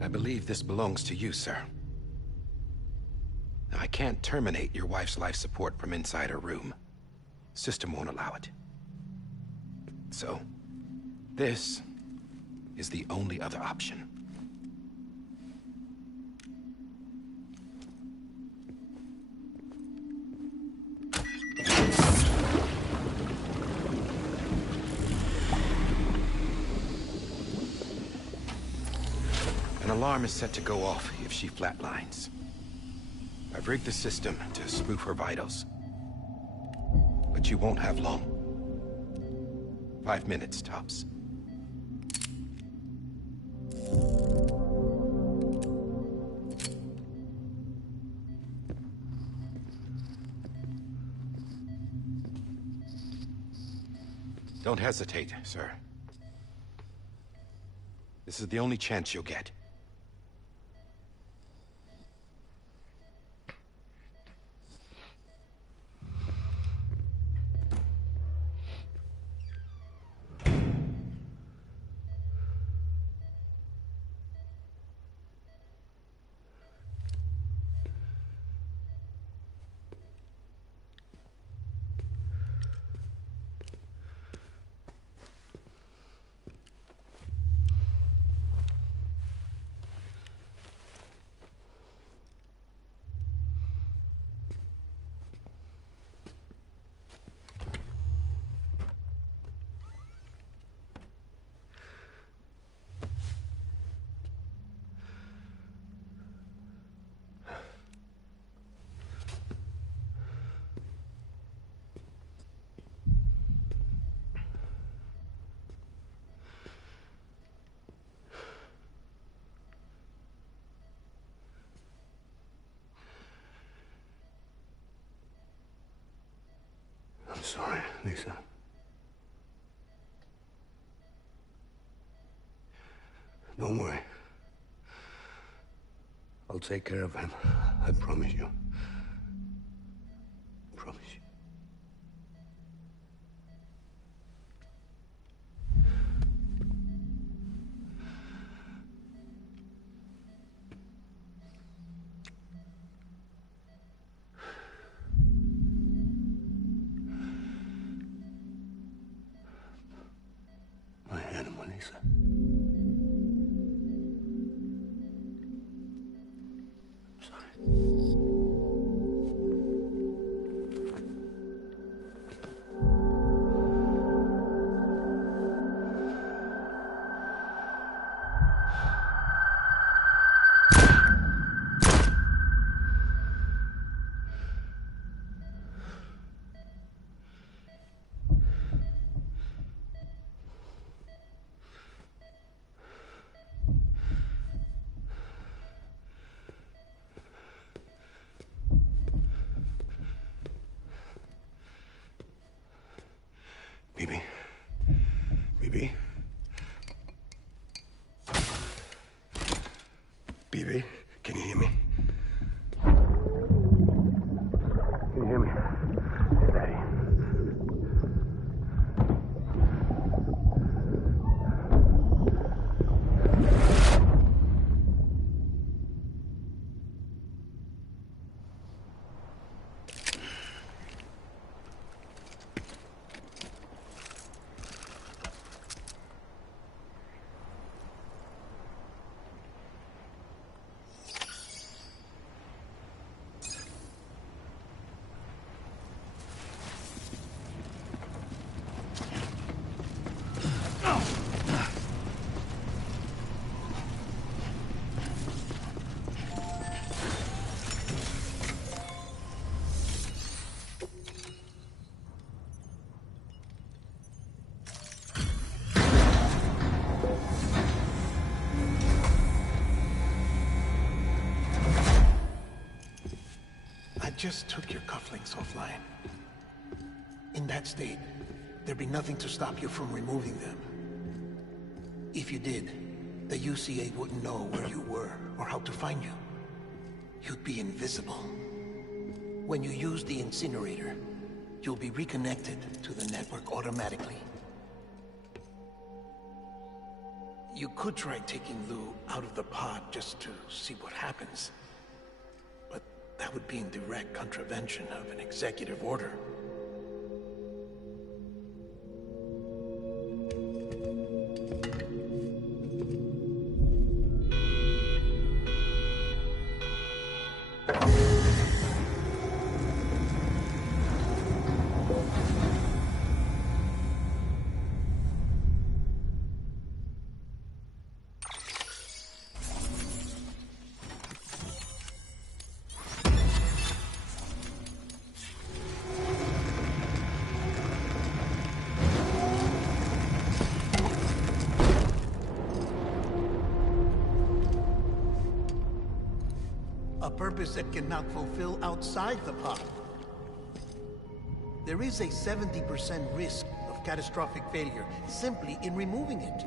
I believe this belongs to you, sir. Now, I can't terminate your wife's life support from inside her room. System won't allow it. So, this is the only other option. An alarm is set to go off if she flatlines. I've rigged the system to spoof her vitals. But you won't have long. 5 minutes, tops. Don't hesitate, sir. This is the only chance you'll get. I'm sorry, Lisa. Don't worry. I'll take care of him. I promise you. Promise you. My animal, Lisa. Bibi? Bibi? Bibi, can you hear me? Can you hear me? Hey, Daddy. just took your cufflinks offline. In that state, there'd be nothing to stop you from removing them. If you did, the UCA wouldn't know where you were or how to find you. You'd be invisible. When you use the incinerator, you'll be reconnected to the network automatically. You could try taking Lou out of the pod just to see what happens. But that would be in direct contravention of an executive order. A purpose that cannot fulfill outside the pod. There is a 70% risk of catastrophic failure simply in removing it.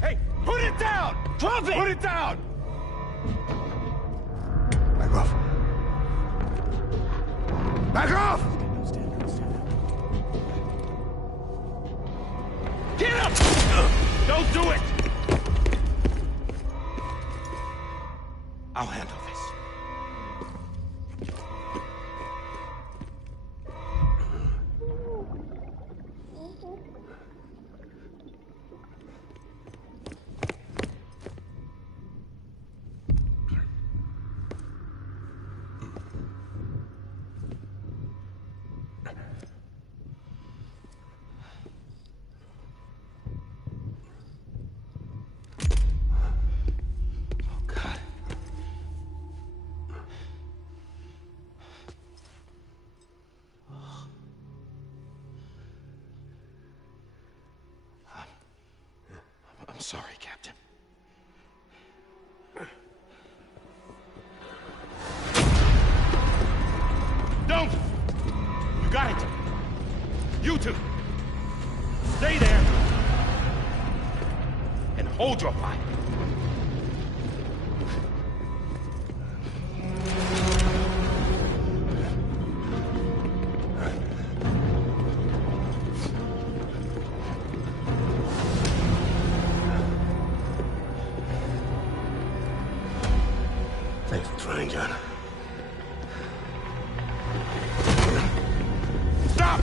Hey, put it down! Drop it! Put it down! Back off. Back off! Get up! Don't do it! sorry, Captain. Don't! You got it! You two! Stay there! And hold your fire! Thanks for trying, John. Stop!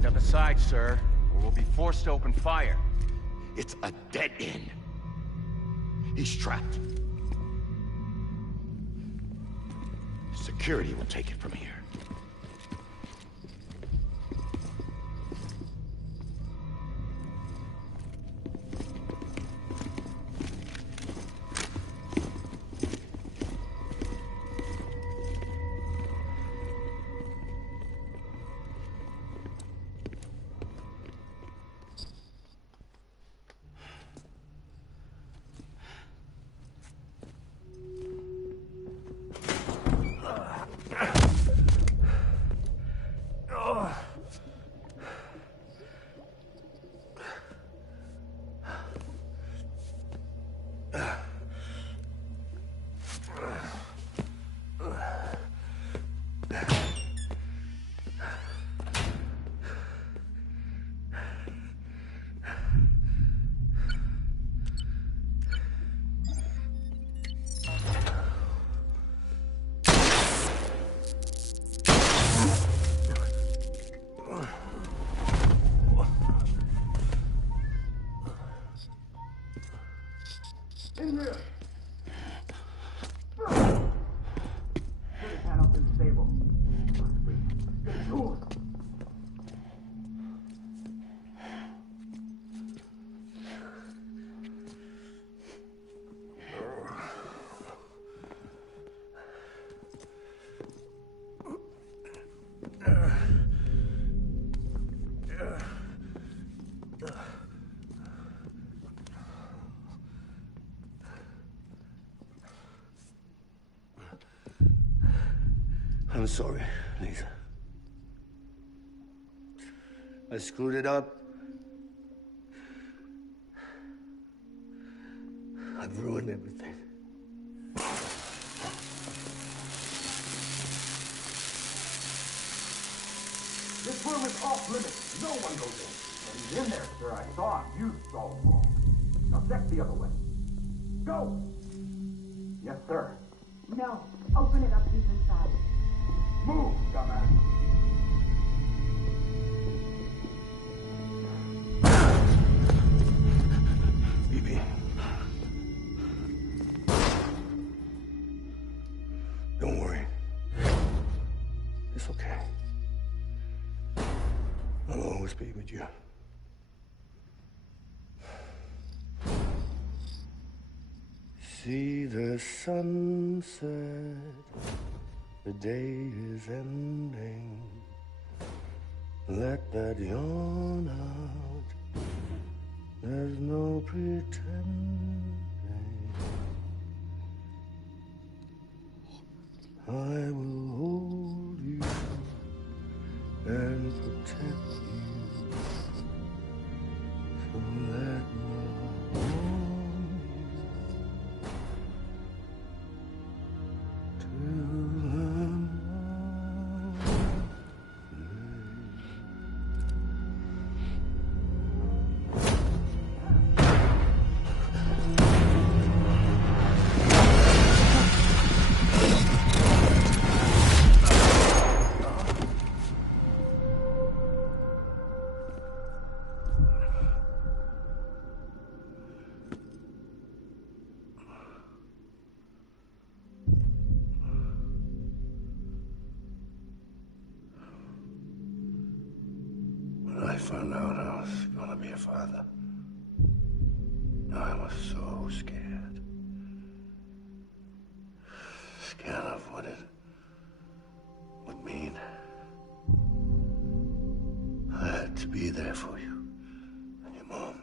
Step aside, sir, or we'll be forced to open fire. It's a dead end. He's trapped. Security will take it from here. In here! Put his hand up in the stable. Get to it. I'm sorry, Lisa. I screwed it up. I've ruined everything. This room is off limits. No one goes in. And he's in there, sir. I saw him. You saw him wrong. Now check the other way. Go! Yes, sir. No. Open it up. He's inside. Move, dumbass. Bibi. Don't worry. It's okay. I'll always be with you. See the sunset. The day is ending. Let that yawn out. There's no pretending. I will hold you and protect you. So let my arms till When I found out I was gonna be a father, I was so scared. Scared of what it would mean. I had to be there for you and your mom.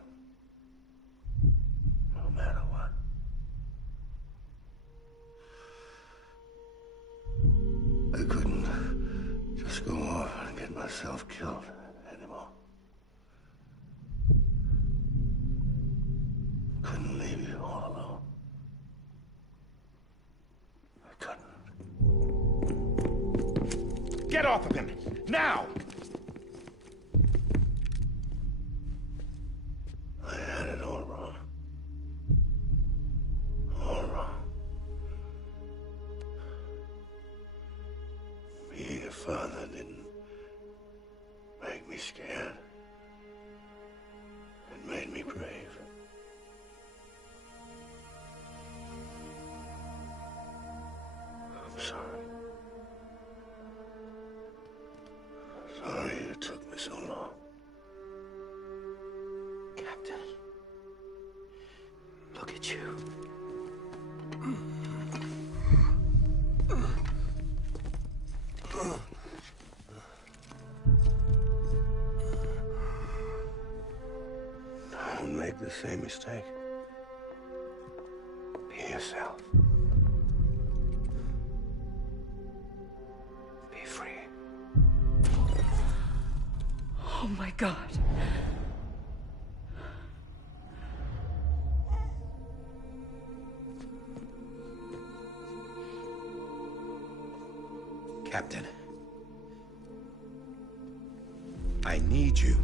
myself killed anymore. Couldn't leave you all alone. I couldn't. Get off of him! Now! I had it all wrong. All wrong. Being a father didn't make me scared. It made me brave. I'm sorry. Sorry it took me so long. Captain, look at you. Don't make the same mistake. Be yourself. Be free. Oh my God. Captain, I need you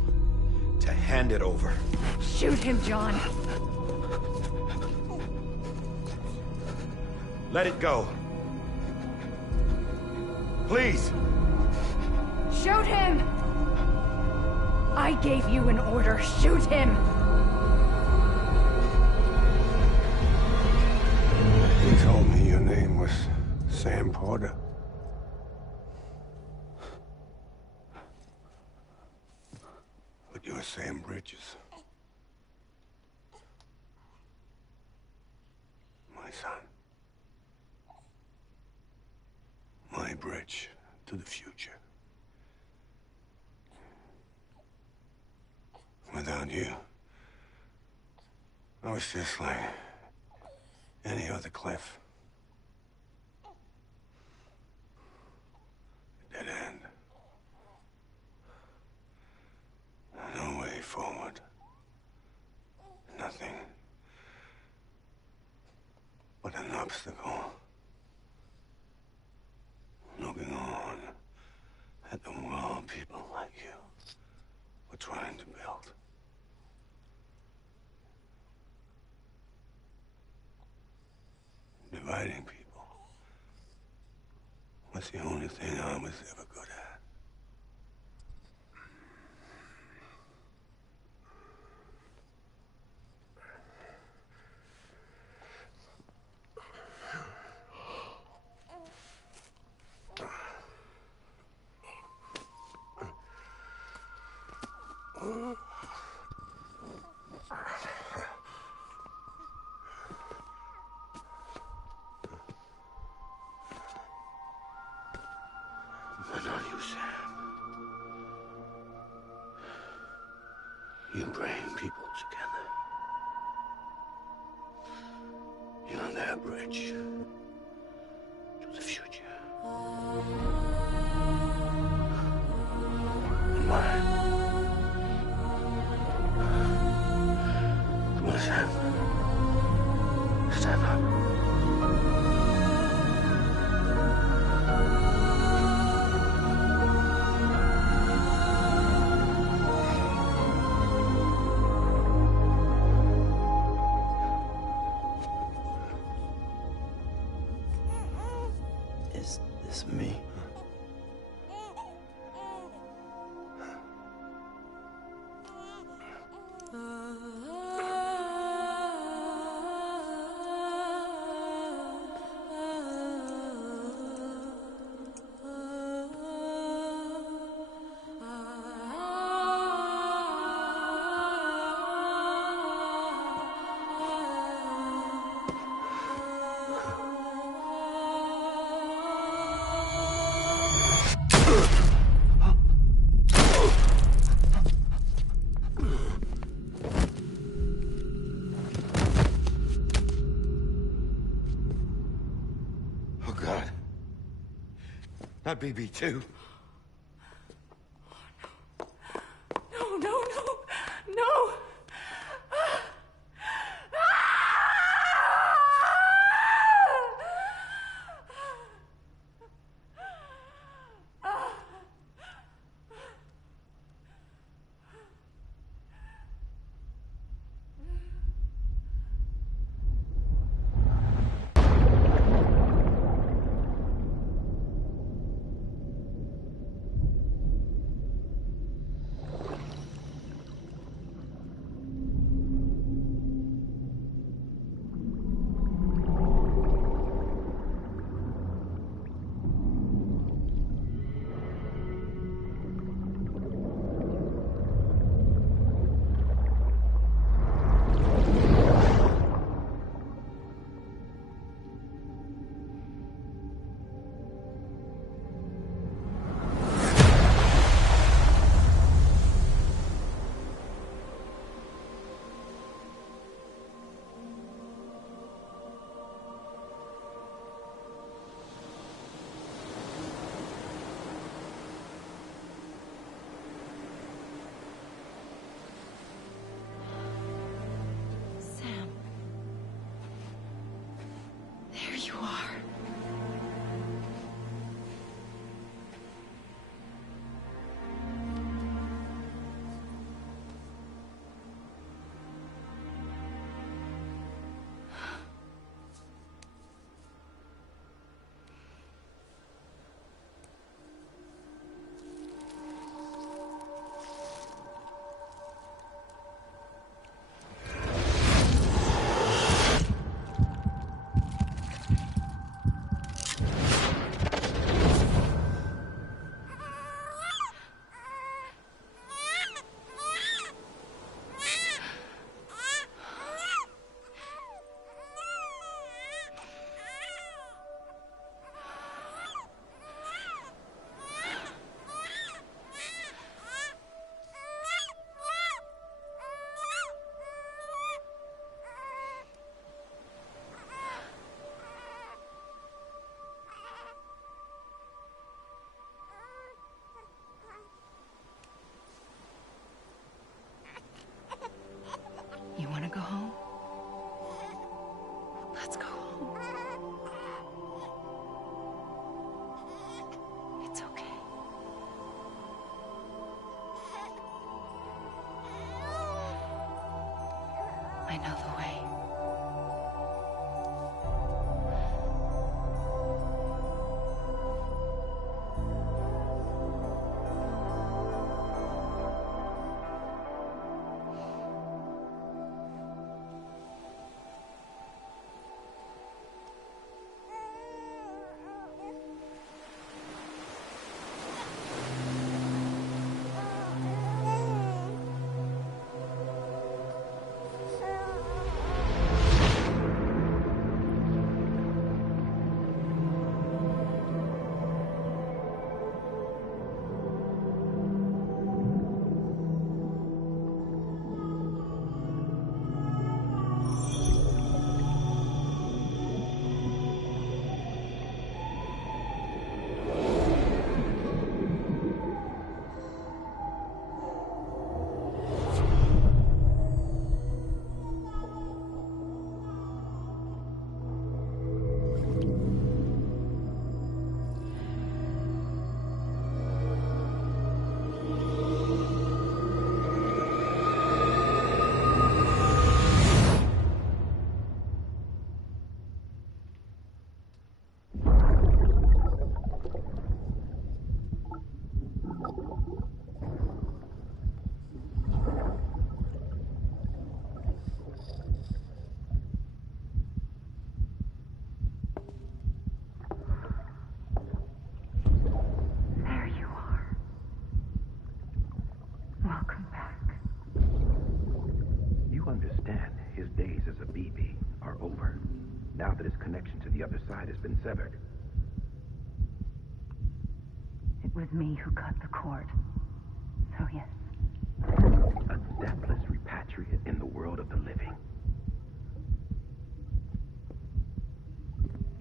to hand it over. Shoot him, John. Let it go. Please. Shoot him! I gave you an order. Shoot him! You told me your name was Sam Porter. But you're Sam Bridges. My son. My bridge to the future. Without you, I was just like any other Cliff. Dead end. No way forward. Nothing but an obstacle. Looking on at the world people like you were trying to build. Dividing people was the only thing I was ever good at. But not you, Sam. You bring people together. You're their bridge to the future. And mine. Come on, Sam. Stand up. Is this me? Oh, God. Not BB2. are. You want to go home? Let's go home. It's okay. I know the way. Now that his connection to the other side has been severed. It was me who cut the cord. So yes. A deathless repatriate in the world of the living.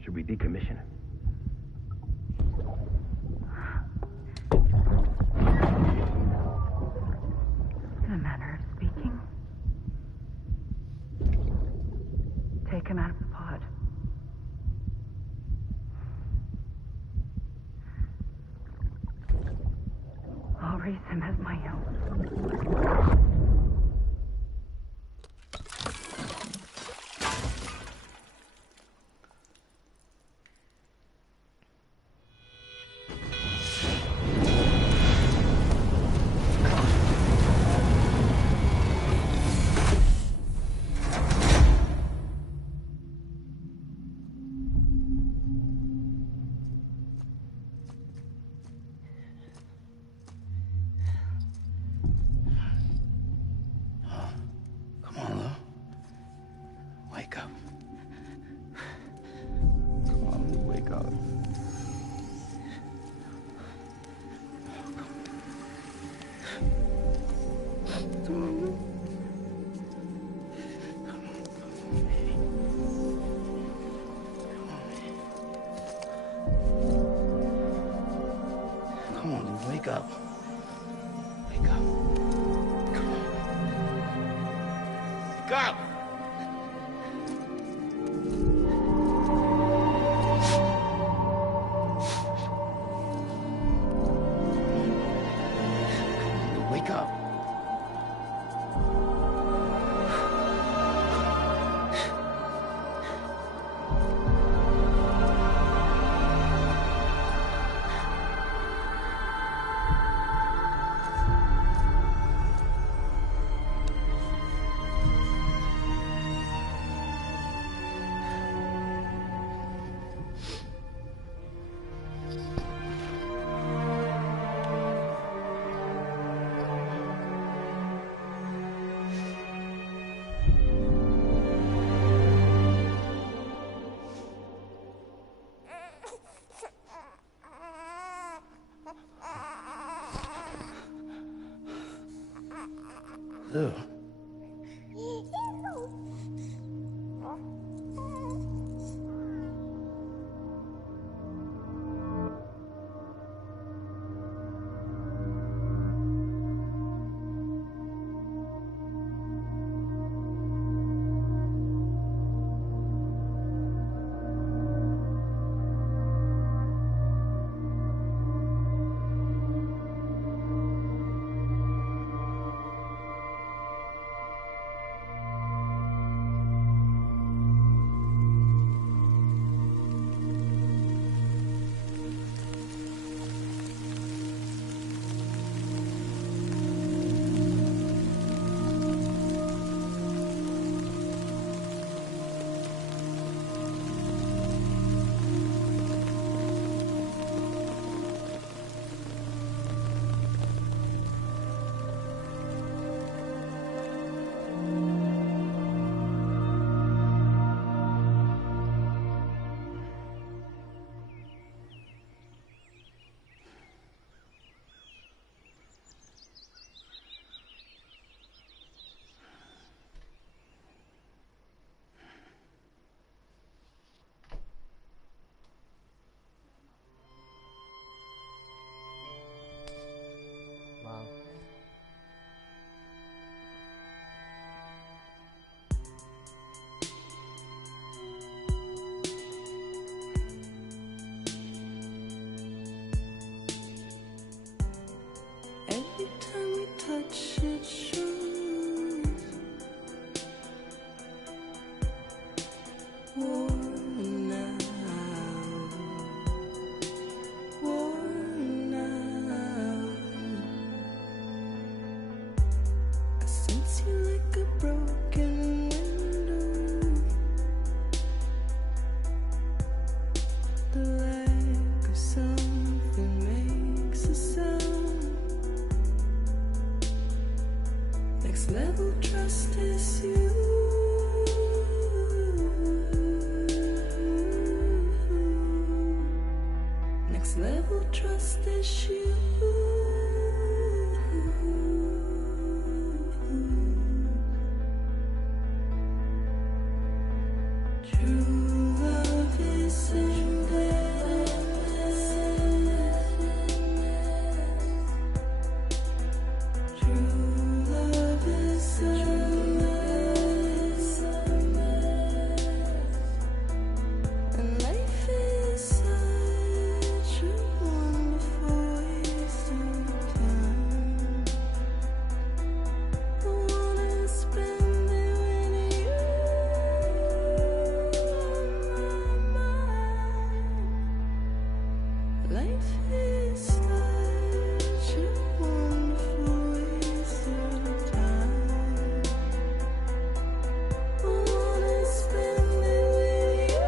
Should we decommission him? In a manner of speaking. Take him out of the pod. I'll raise him as my own. Wake up. Wake up. Come on. Wake up! Wake up. Ew. Wow. Every time we touch it shows worn out, worn out. I sense you like a broken window. The lack of something makes a sound. Next level trust is you. Next level trust is you. True love is in there. True love is in there. And life is such a wonderful waste of time. I wanna spend it with you on my mind. Life is such a wonderful waste of time. I wanna spend it with you.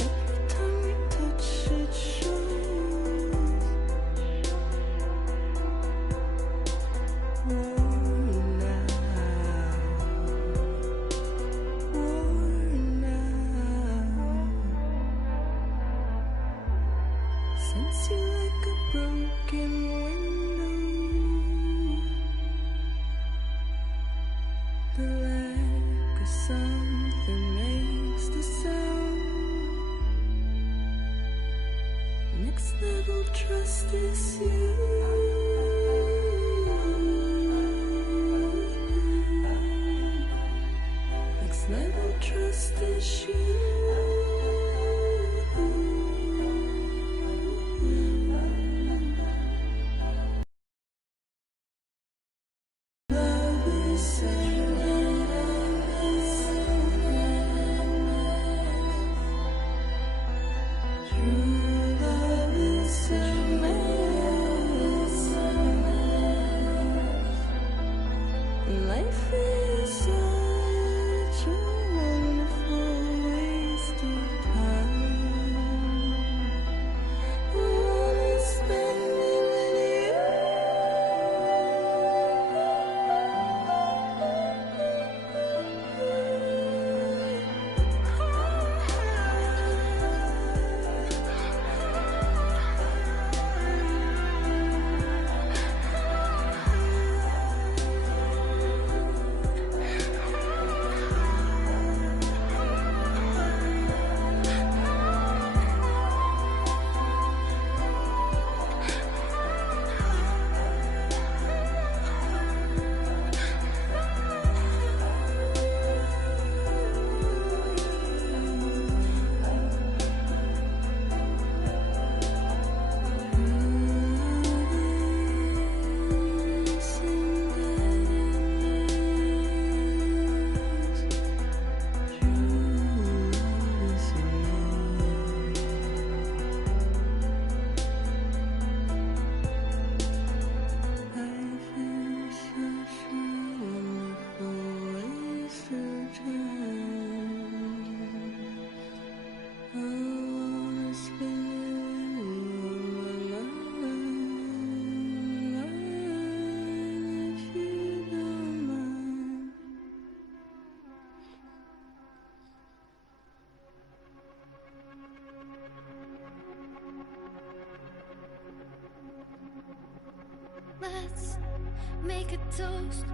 Every time we touch it shows worn out, worn out. Sense you like a broken window. The lack of something makes the sound. Next level trust is you. Next level trust is you. let's make a toast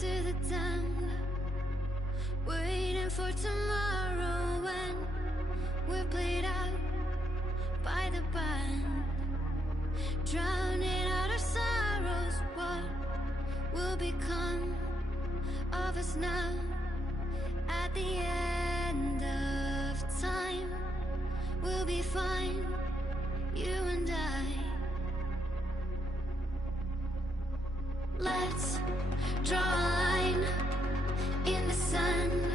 to the damned. Waiting for tomorrow when we're played out by the band. Drowning out our sorrows, what will become of us now? At the end of time, we'll be fine, you and I. Let's draw a line in the sand.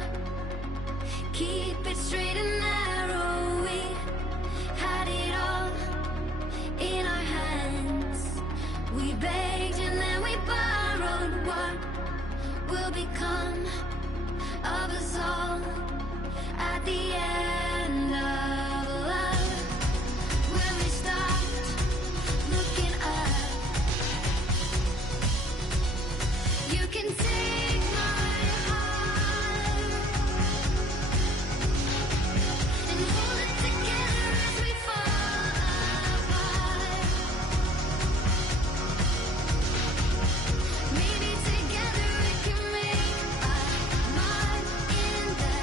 Keep it straight and narrow. We had it all in our hands. We begged and then we borrowed. What will become of us all at the end of love? When we stopped looking up, you can take my heart and hold it together as we fall apart. Maybe together we can make a mark in the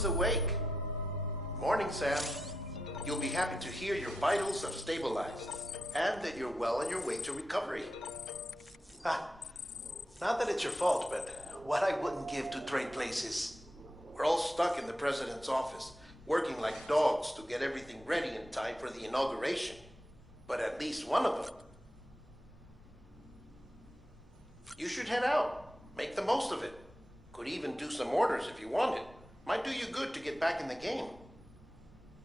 who's awake. Morning, Sam. You'll be happy to hear your vitals have stabilized, and that you're well on your way to recovery. Not that it's your fault, but what I wouldn't give to trade places. We're all stuck in the president's office, working like dogs to get everything ready in time for the inauguration. But at least one of them. You should head out. Make the most of it. Could even do some orders if you wanted. Might do you good to get back in the game.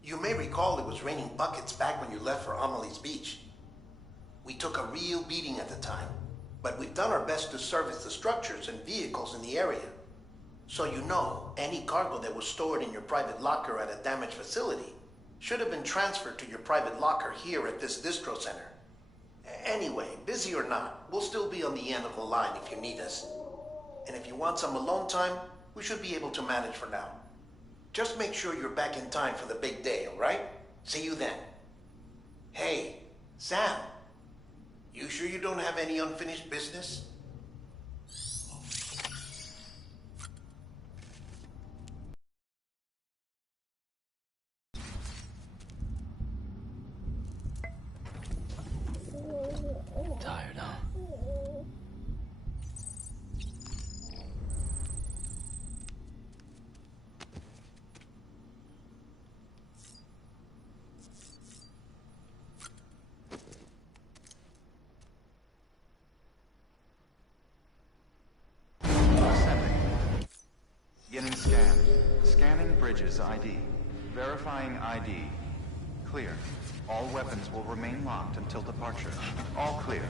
You may recall it was raining buckets back when you left for Amelie's Beach. We took a real beating at the time, but we've done our best to service the structures and vehicles in the area. So you know, any cargo that was stored in your private locker at a damaged facility should have been transferred to your private locker here at this distro center. Anyway, busy or not, we'll still be on the end of the line if you need us. And if you want some alone time, we should be able to manage for now. Just make sure you're back in time for the big day, all right? See you then. Hey, Sam, you sure you don't have any unfinished business? Tired, huh? Beginning scan. Scanning bridges ID. Verifying ID. Clear. All weapons will remain locked until departure. All clear.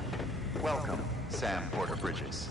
Welcome, Sam Porter Bridges.